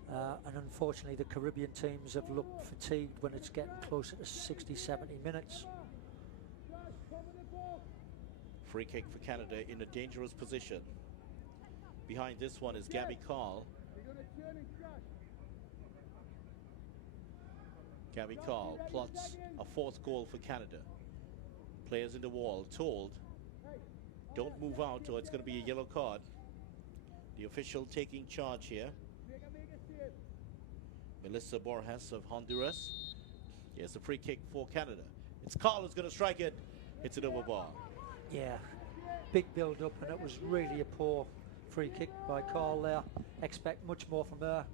And unfortunately, the Caribbean teams have looked fatigued when it's getting closer to 60, 70 minutes. Free kick for Canada in a dangerous position. Behind this one is Gabby Carl. Gabby Carl plots a fourth goal for Canada. Players in the wall told, don't move out or it's going to be a yellow card. The official taking charge here. Melissa Borges of Honduras. Here's a free kick for Canada. It's Carl who's going to strike it. It's an over bar. Yeah, big build up, and it was really a poor free kick by Carl there. Expect much more from her.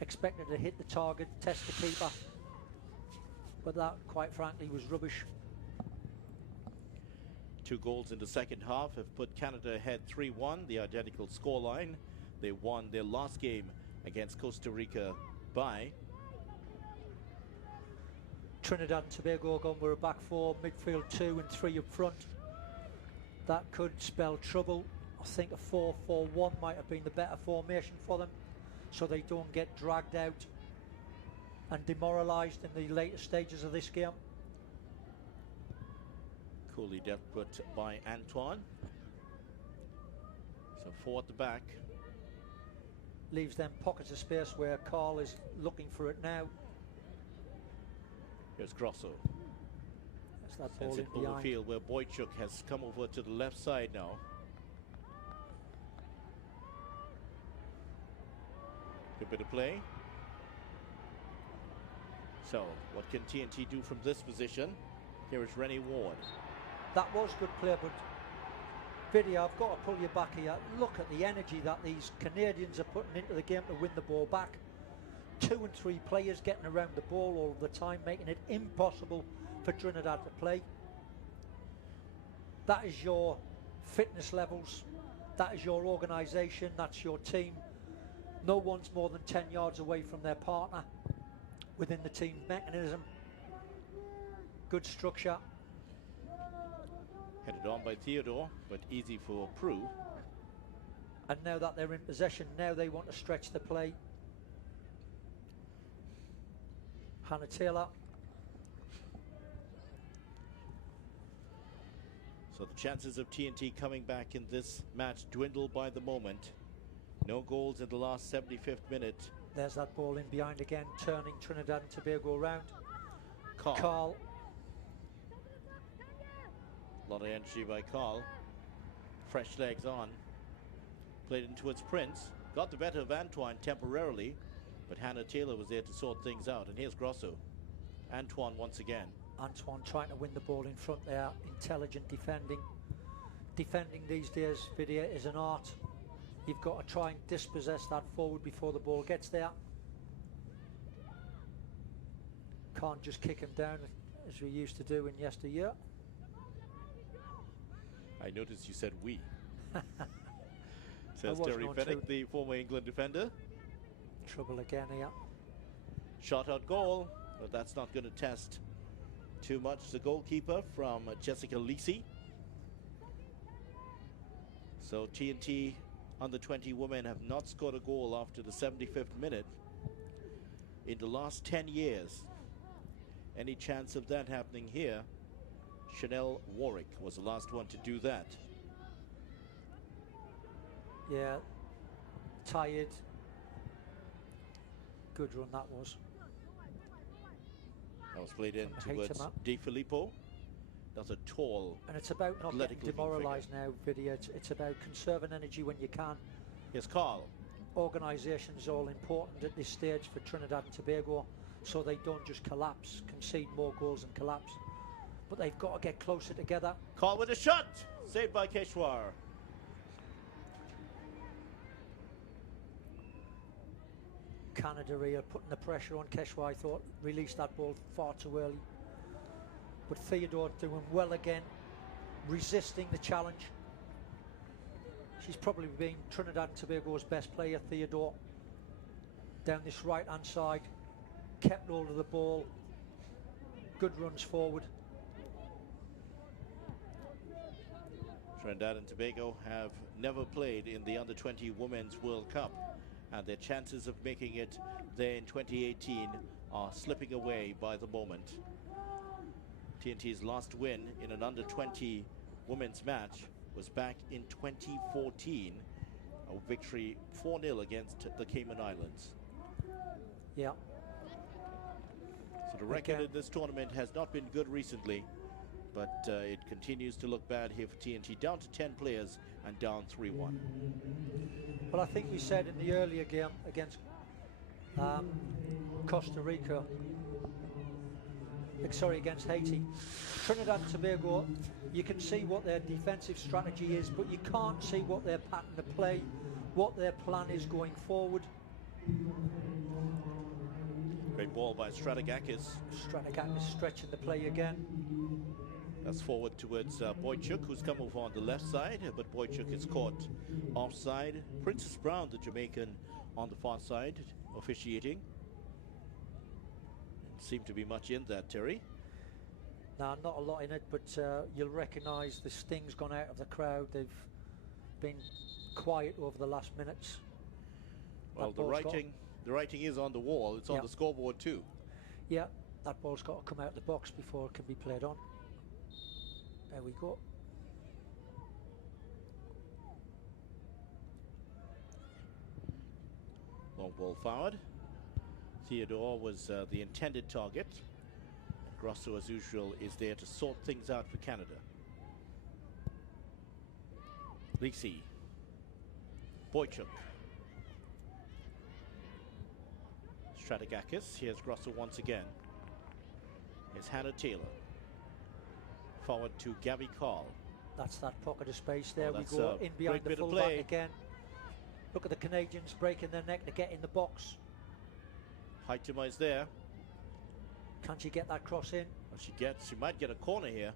Expected to hit the target, test the keeper. But that, quite frankly, was rubbish. 2 goals in the second half have put Canada ahead 3-1, the identical scoreline. They won their last game against Costa Rica by. Trinidad and Tobago gone with a back four, midfield 2 and 3 up front. That could spell trouble. I think a 4-4-1 might have been the better formation for them, so they don't get dragged out and demoralised in the later stages of this game. Coolly dealt with by Antoine. So 4 at the back. Leaves them pockets of space where Carl is looking for it now. Here's Grosso. That's that ball Sends in it over behind. field where Boychuk has come over to the left side now. Good bit of play. So what can TNT do from this position? Here is Rennie Ward. That was good play, but Vidya, I've got to pull you back here. Look at the energy that these Canadians are putting into the game to win the ball back. 2 and 3 players getting around the ball all the time, making it impossible for Trinidad to play. That is your fitness levels. That is your organisation. That's your team. No one's more than 10 yards away from their partner within the team mechanism. Good structure. Headed on by Theodore, but easy for Prue. And now that they're in possession, now they want to stretch the play. Hannah Taylor. So the chances of TNT coming back in this match dwindle by the moment. No goals in the last 75th minute. There's that ball in behind again, turning Trinidad and Tobago around. Carl. A lot of energy by Carl. Fresh legs on. Played in towards Prince. Got the better of Antoine temporarily, But Hannah Taylor was there to sort things out. And here's Grosso. Antoine once again. Antoine trying to win the ball in front there. Intelligent defending. Defending these days, Vidya, is an art. You've got to try and dispossess that forward before the ball gets there. Can't just kick him down as we used to do in yesteryear. I noticed you said we. Says Terry Fennick, the former England defender. Trouble again here. Shot out goal, but that's not going to test too much the goalkeeper from Jessica Lisi. So TNT Under-20 women have not scored a goal after the 75th minute in the last 10 years. Any chance of that happening here? Chanel Warwick was the last one to do that. Yeah, tired. Good run that was. That was played in towards Di Filippo. That's a tall, and it's about not getting demoralised now, Vidya. It's about conserving energy when you can. Here's Carl. Organisation is all important at this stage for Trinidad and Tobago, so they don't just collapse, concede more goals and collapse. But they've got to get closer together. Carl with a shot! Saved by Keshwar. Canada here putting the pressure on Keshwar. I thought released that ball far too early. But Theodore doing well again, resisting the challenge. She's probably been Trinidad and Tobago's best player, Theodore. Down this right-hand side, kept hold of the ball, good runs forward. Trinidad and Tobago have never played in the Under-20 Women's World Cup, and their chances of making it there in 2018 are slipping away by the moment. TNT's last win in an Under-20 women's match was back in 2014, a victory 4-0 against the Cayman Islands. Yeah. So the record in this tournament has not been good recently, but it continues to look bad here for TNT. Down to 10 players and down 3-1. Well, I think we said in the earlier game against Costa Rica, against Haiti, Trinidad and Tobago, you can see what their defensive strategy is, but you can't see what their pattern of play, what their plan is going forward. Great ball by Strategakis. Strategakis stretching the play again. That's forward towards Boychuk, who's come over on the left side, but Boychuk is caught offside. Princess Brown, the Jamaican, on the far side, officiating. Seemed to be much in that, Terry. No, not a lot in it, but you'll recognise the sting's gone out of the crowd. They've been quiet over the last minutes. Well, the writing is on the wall. It's on the scoreboard too. Yeah, that ball's got to come out of the box before it can be played on. There we go. Long ball forward. Theodore was the intended target. Grosso, as usual, is there to sort things out for Canada. Lisi. Boychuk. Strategakis. Here's Grosso once again. Here's Hannah Taylor. Forward to Gabby Carl. That's that pocket of space there. We go in behind the fullback again. Look at the Canadians breaking their neck to get in the box. Haitema is there. Can she get that cross in? Well, she might get a corner here.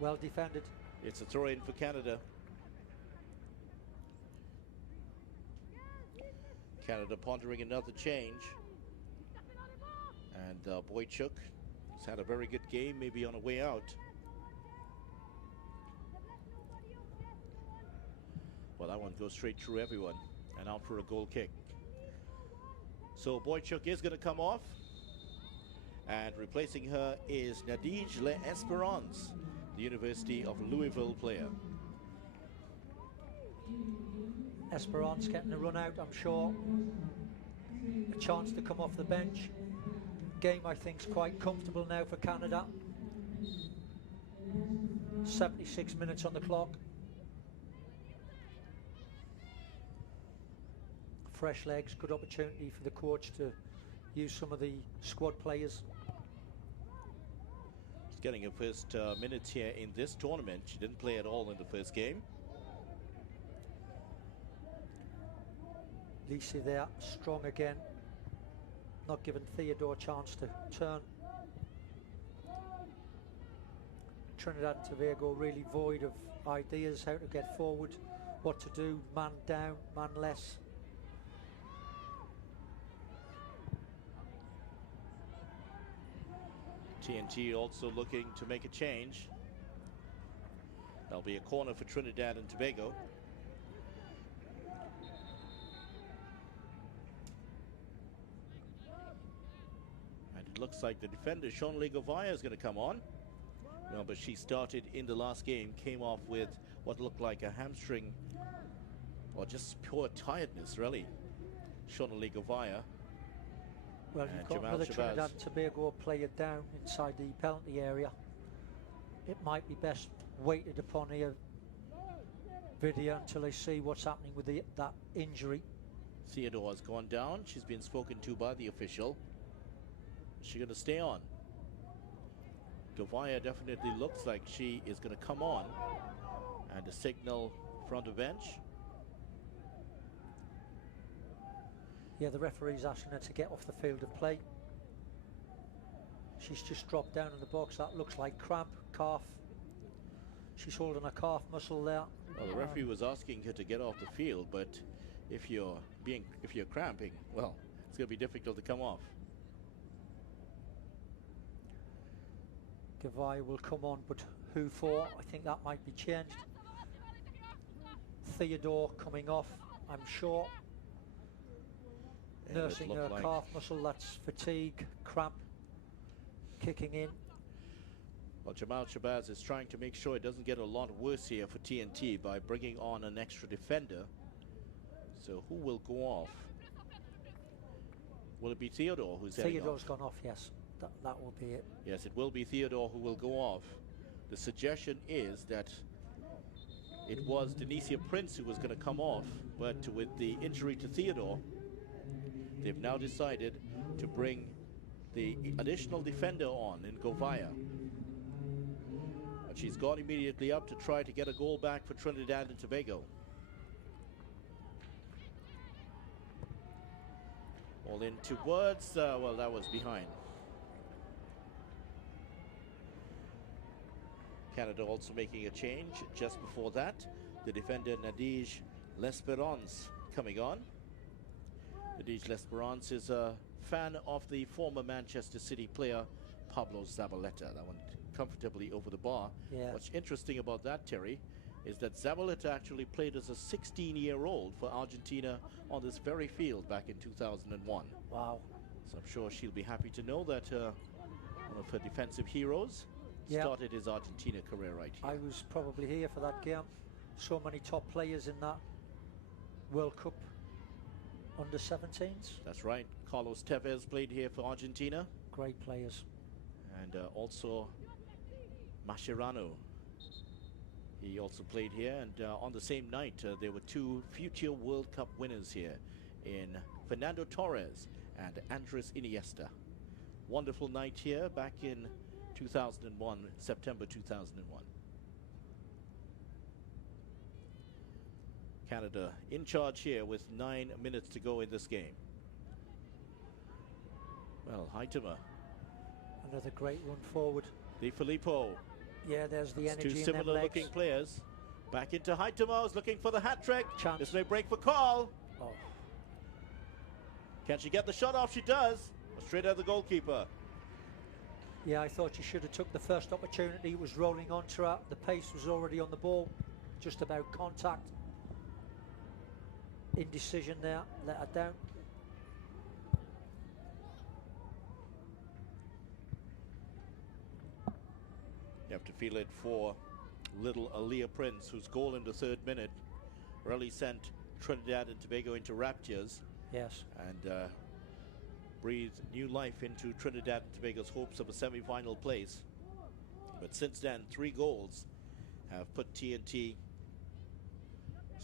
Well defended. It's a throw in for Canada. Canada pondering another change. And Boychuk has had a very good game, maybe on a way out. Well, that one goes straight through everyone and out for a goal kick. So Boychuk is going to come off, and replacing her is Nadige L'Esperance, the University of Louisville player. Esperance getting a run out, I'm sure. A chance to come off the bench. Game, I think, is quite comfortable now for Canada. 76 minutes on the clock. fresh legs, good opportunity for the coach to use some of the squad players. She's getting her first minutes here in this tournament. She didn't play at all in the first game. Lisi there, strong again. Not giving Theodore a chance to turn. Trinidad and Tobago really void of ideas how to get forward, what to do, man down, man less. TNT also looking to make a change. There'll be a corner for Trinidad and Tobago. And it looks like the defender, Shonali Govaya, is going to come on. No, but she started in the last game, came off with what looked like a hamstring, or just pure tiredness, really. Shonali Govaya. Well, you've got another Trinidad and Tobago player down inside the penalty area. It might be best waited upon here, video, until they see what's happening with that injury. Theodore has gone down. She's been spoken to by the official. Is she going to stay on? Govaya definitely looks like she is going to come on. And a signal from the bench. Yeah, the referee's asking her to get off the field of play. She's just dropped down in the box. That looks like cramp, calf. She's holding a calf muscle there. Well, the referee was asking her to get off the field, but if you're cramping, well, it's going to be difficult to come off. Govaya will come on, but who for? I think that might be changed. Theodore coming off, I'm sure. Yeah, nursing her calf muscle, that's fatigue, cramp, kicking in. Well, Jamal Shabazz is trying to make sure it doesn't get a lot worse here for TNT by bringing on an extra defender. So who will go off? Will it be Theodore who's heading off? Theodore's gone off, yes. That will be it. Yes, it will be Theodore who will go off. The suggestion is that it was Denicia Prince who was going to come off, but with the injury to Theodore, they've now decided to bring the additional defender on in Govaya. But she's gone immediately up to try to get a goal back for Trinidad and Tobago. All in towards, well, that was behind. Canada also making a change just before that. The defender Nadege L'Esperance coming on. Nadege L'Esperance is a fan of the former Manchester City player Pablo Zabaleta. That one comfortably over the bar. Yeah. What's interesting about that, Terry, is that Zabaleta actually played as a 16-year-old for Argentina on this very field back in 2001. Wow. So I'm sure she'll be happy to know that one of her defensive heroes started his Argentina career right here. I was probably here for that game. So many top players in that World Cup under-17s. That's right. Carlos Tevez played here for Argentina. Great players. And also Mascherano. He also played here, and on the same night there were two future World Cup winners here in Fernando Torres and Andres Iniesta. Wonderful night here back in 2001, September 2001. Canada in charge here with 9 minutes to go in this game. Well, Heitema. Another great run forward. Di Filippo. Yeah, there's the energy in Two them similar legs. looking players. Back into Heitema, looking for the hat-trick. Chance. This may break for Carl. Oh. Can she get the shot off? She does. Straight at the goalkeeper. Yeah, I thought she should have took the first opportunity. It was rolling onto her. The pace was already on the ball. Just about contact. Indecision there. Let her down. You have to feel it for little Aaliyah Prince, whose goal in the 3rd minute really sent Trinidad and Tobago into raptures. Yes. And breathed new life into Trinidad and Tobago's hopes of a semi-final place. But since then, 3 goals have put TNT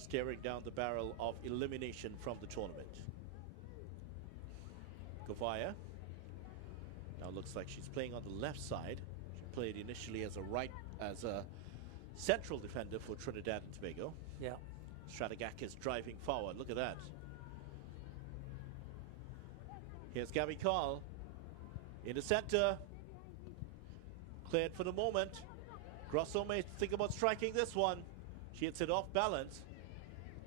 staring down the barrel of elimination from the tournament. Govaya now looks like she's playing on the left side. She played initially as a central defender for Trinidad and Tobago. Yeah. Strategakis driving forward. Look at that. Here's Gabby Carl in the center. Cleared for the moment. Grosso may think about striking this one. She hits it off balance.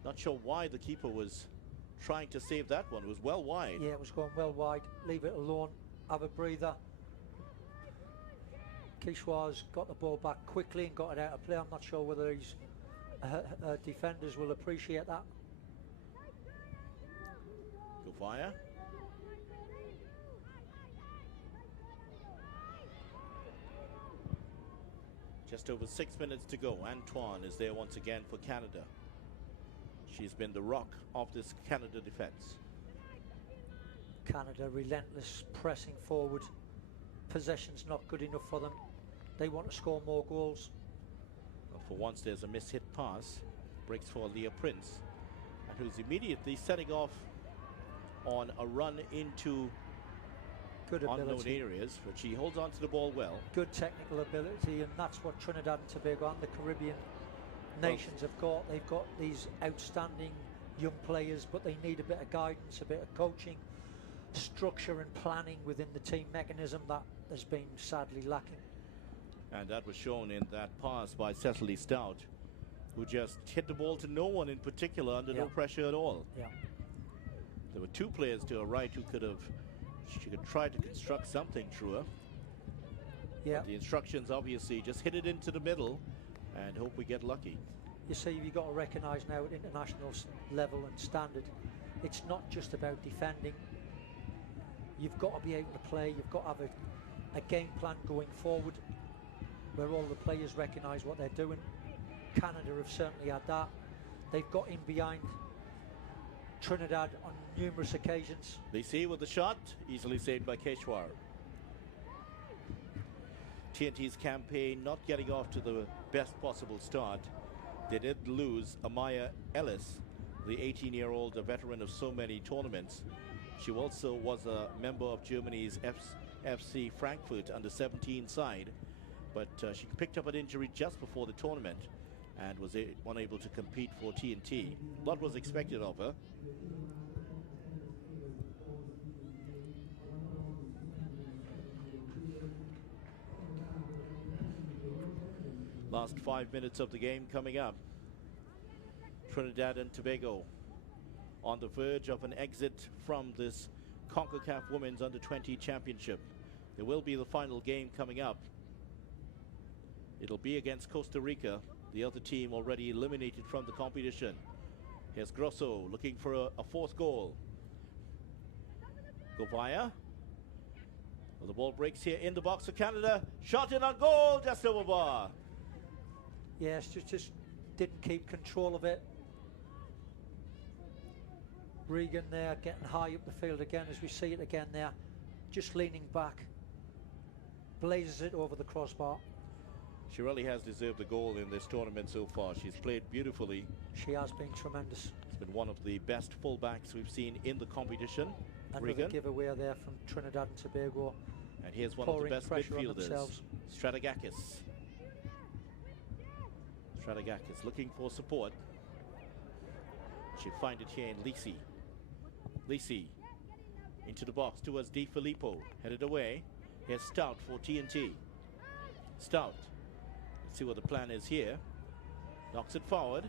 Not sure why the keeper was trying to save that one. It was well wide. Yeah, it was going well wide. Leave it alone. Have a breather. Kishwa's got the ball back quickly and got it out of play. I'm not sure whether his defenders will appreciate that. Govaya. Just over 6 minutes to go. Antoine is there once again for Canada. She's been the rock of this Canada defense. Canada relentless, pressing forward. Possession's not good enough for them. They want to score more goals. Well, for once there's a mishit pass. Breaks for Leah Prince, and who's immediately setting off on a run into Good unknown ability. areas, but she holds on to the ball well. Good technical ability, and that's what Trinidad and Tobago and the Caribbean nations have got. They've got these outstanding young players, but they need a bit of guidance, a bit of coaching, structure and planning within the team mechanism that has been sadly lacking. And that was shown in that pass by Cecily Stout, who just hit the ball to no one in particular under no pressure at all. Yeah. There were two players to her right who she could try to construct something through her. Yeah. But the instructions obviously just hit it into the middle and hope we get lucky. You see, you've got to recognise now at international level and standard, it's not just about defending. You've got to be able to play. You've got to have a game plan going forward where all the players recognise what they're doing. Canada have certainly had that. They've got in behind Trinidad on numerous occasions. Lisi with the shot, easily saved by Keshwar. TNT's campaign not getting off to the best possible start. They did lose Amaya Ellis, the 18-year-old veteran of so many tournaments. She also was a member of Germany's FC Frankfurt under-17 side, but she picked up an injury just before the tournament and was unable to compete for TNT. A lot was expected of her. Last 5 minutes of the game coming up. Trinidad and Tobago on the verge of an exit from this Concacaf Women's Under-20 Championship. There will be the final game coming up. It'll be against Costa Rica, the other team already eliminated from the competition. Here's Grosso looking for a fourth goal. Govaya. Well, the ball breaks here in the box for Canada. Shot in on goal, just over bar. Yes, just didn't keep control of it. Regan there getting high up the field again, as we see it again there. Just leaning back. Blazes it over the crossbar. She really has deserved a goal in this tournament so far. She's played beautifully. She has been tremendous. It's been one of the best fullbacks we've seen in the competition. Another giveaway there from Trinidad and Tobago. And here's one of the best midfielders, Strategakis. Strategakis looking for support. She'll find it here in Lisi. Lisi into the box towards Di Filippo. Headed away. Here's Stout for TNT. Stout. Let's see what the plan is here. Knocks it forward.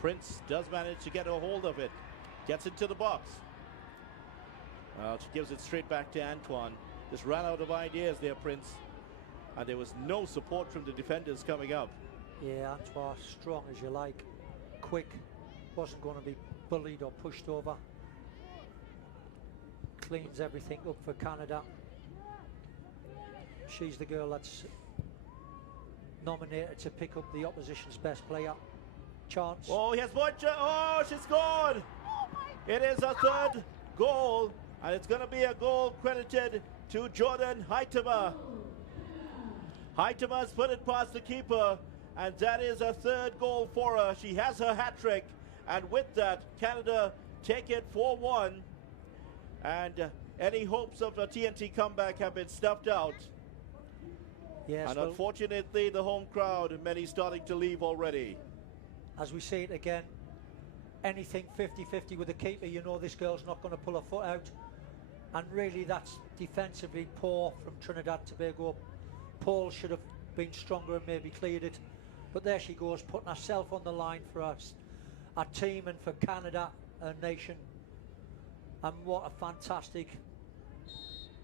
Prince does manage to get a hold of it. Gets into the box. Well, she gives it straight back to Antoine. Just ran out of ideas there, Prince. And there was no support from the defenders coming up. Yeah, Antoine, strong as you like. Quick. Wasn't going to be bullied or pushed over. Cleans everything up for Canada. She's the girl that's nominated to pick up the opposition's best player. Chance. Oh, here's Boycha. Oh, she scored. It is a third goal, and it's going to be a goal credited to Jordan Heitema. Haitama's put it past the keeper, and that is a third goal for her. She has her hat-trick, and with that, Canada take it 4-1. And any hopes of a TNT comeback have been snuffed out. Yes, And well, unfortunately, the home crowd, many starting to leave already. as we see it again, anything 50-50 with the keeper, you know this girl's not going to pull her foot out. And really, that's defensively poor from Trinidad Tobago. Paul should have been stronger and maybe cleared it. But there she goes, putting herself on the line for us, our team, and for Canada, our nation. And what a fantastic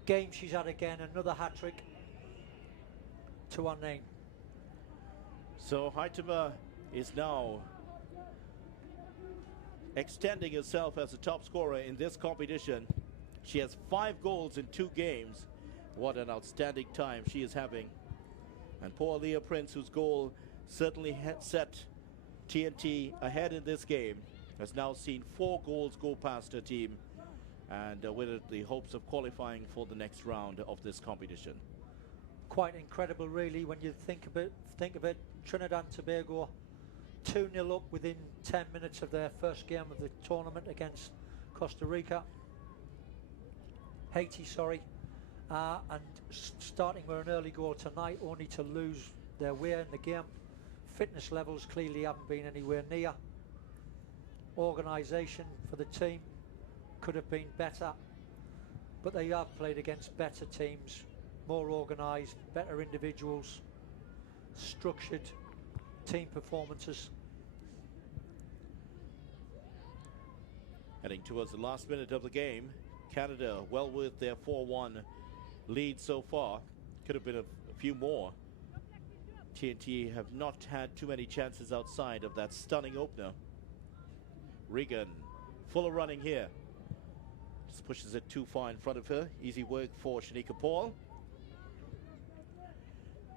game she's had again. Another hat-trick to her name. So Haitama is now extending herself as a top scorer in this competition. She has 5 goals in 2 games. What an outstanding time she is having. And poor Leah Prince, whose goal certainly had set TNT ahead in this game, has now seen 4 goals go past her team, and with it, the hopes of qualifying for the next round of this competition. Quite incredible, really, when you think of it. Trinidad and Tobago 2-0 up within 10 minutes of their first game of the tournament against Costa Rica. Haiti, sorry. And starting with an early goal tonight, only to lose their way in the game. Fitness levels clearly haven't been anywhere near. Organisation for the team could have been better, but they have played against better teams, more organised, better individuals, structured team performances. Heading towards the last minute of the game, Canada well worth their 4-1 lead so far. Could have been a few more. TNT have not had too many chances outside of that stunning opener. Regan, full of running here. Just pushes it too far in front of her. Easy work for Shanika Paul.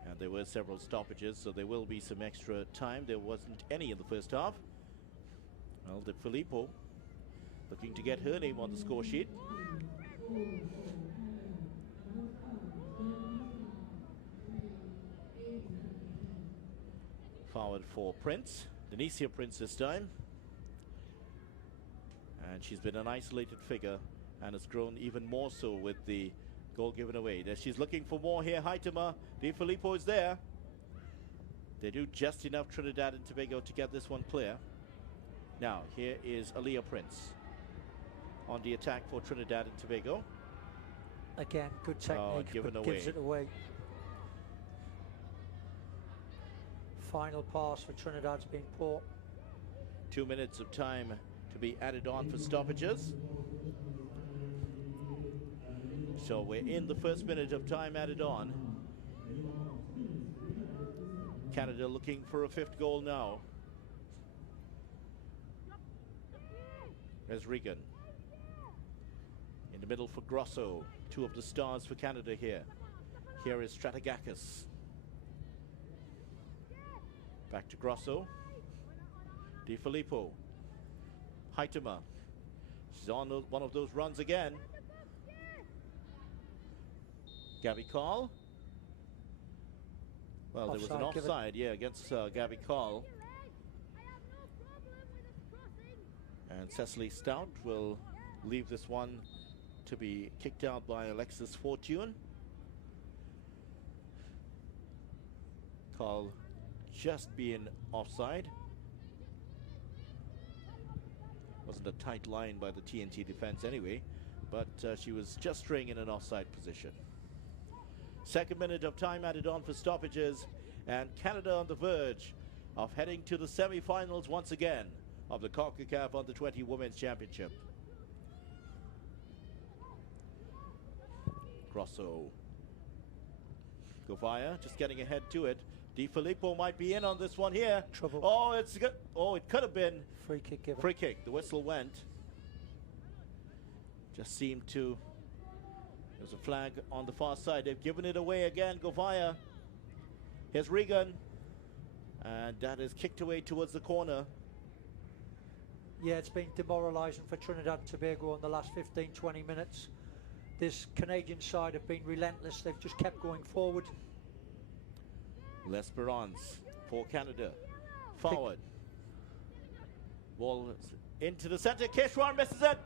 And there were several stoppages, so there will be some extra time. There wasn't any in the first half. Well, De Filippo looking to get her name on the score sheet. Forward for Prince, Denicia Prince this time. And she's been an isolated figure and has grown even more so with the goal given away. There she's looking for more here. Haitama, De Filippo is there. They do just enough, Trinidad and Tobago, to get this one clear. Now here is Aaliyah Prince on the attack for Trinidad and Tobago. Again, good technique, given but away. gives it away. Final pass for Trinidad's been poor. 2 minutes of time to be added on for stoppages. So we're in the first minute of time added on. Canada looking for a 5th goal now. There's Regan. In the middle for Grosso. 2 of the stars for Canada here. Here is Strategakis. Back to Grosso. De Filippo. Haitama. She's on one of those runs again. Gabby Call. Well, there was an offside, yeah, against Gabby Call. And Cecily Stout will leave this one to be kicked out by Alexis Fortune. Call just being offside. Wasn't a tight line by the TNT defense anyway, but she was just straying in an offside position. 2nd minute of time added on for stoppages, and Canada on the verge of heading to the semi-finals once again of the Concacaf Under-20 Women's Championship. Grosso. Govaya just getting ahead to it. De Filippo might be in on this one here. Trouble. Oh, it's good. Oh, it could have been Free kick given. free kick. The whistle went. Just seemed to. There's a flag on the far side. They've given it away again. Govaya. Here's Regan. And that is kicked away towards the corner. Yeah, it's been demoralising for Trinidad and Tobago in the last 15-20 minutes. This Canadian side have been relentless. They've just kept going forward. L'Esperance for Canada. Forward. Ball into the center. Keshwar misses it.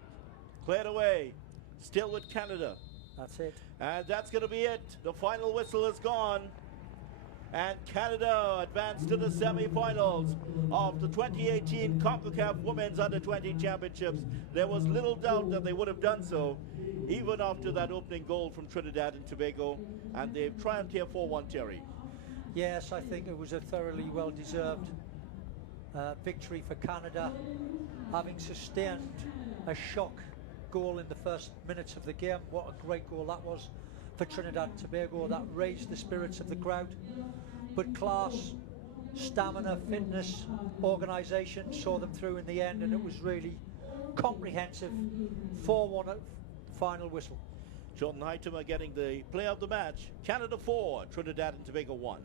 Cleared away. Still with Canada. That's it. And that's going to be it. The final whistle is gone. And Canada advanced to the semi-finals of the 2018 Concacaf Women's Under-20 Championships. There was little doubt that they would have done so, even after that opening goal from Trinidad and Tobago. And they've triumphed here 4-1, Terry. Yes, I think it was a thoroughly well-deserved victory for Canada, having sustained a shock goal in the first minutes of the game. What a great goal that was for Trinidad and Tobago. That raised the spirits of the crowd. But class, stamina, fitness, organisation saw them through in the end, and it was really comprehensive. 4-1 at final whistle. Jordan Heitema getting the player of the match. Canada 4, Trinidad and Tobago 1.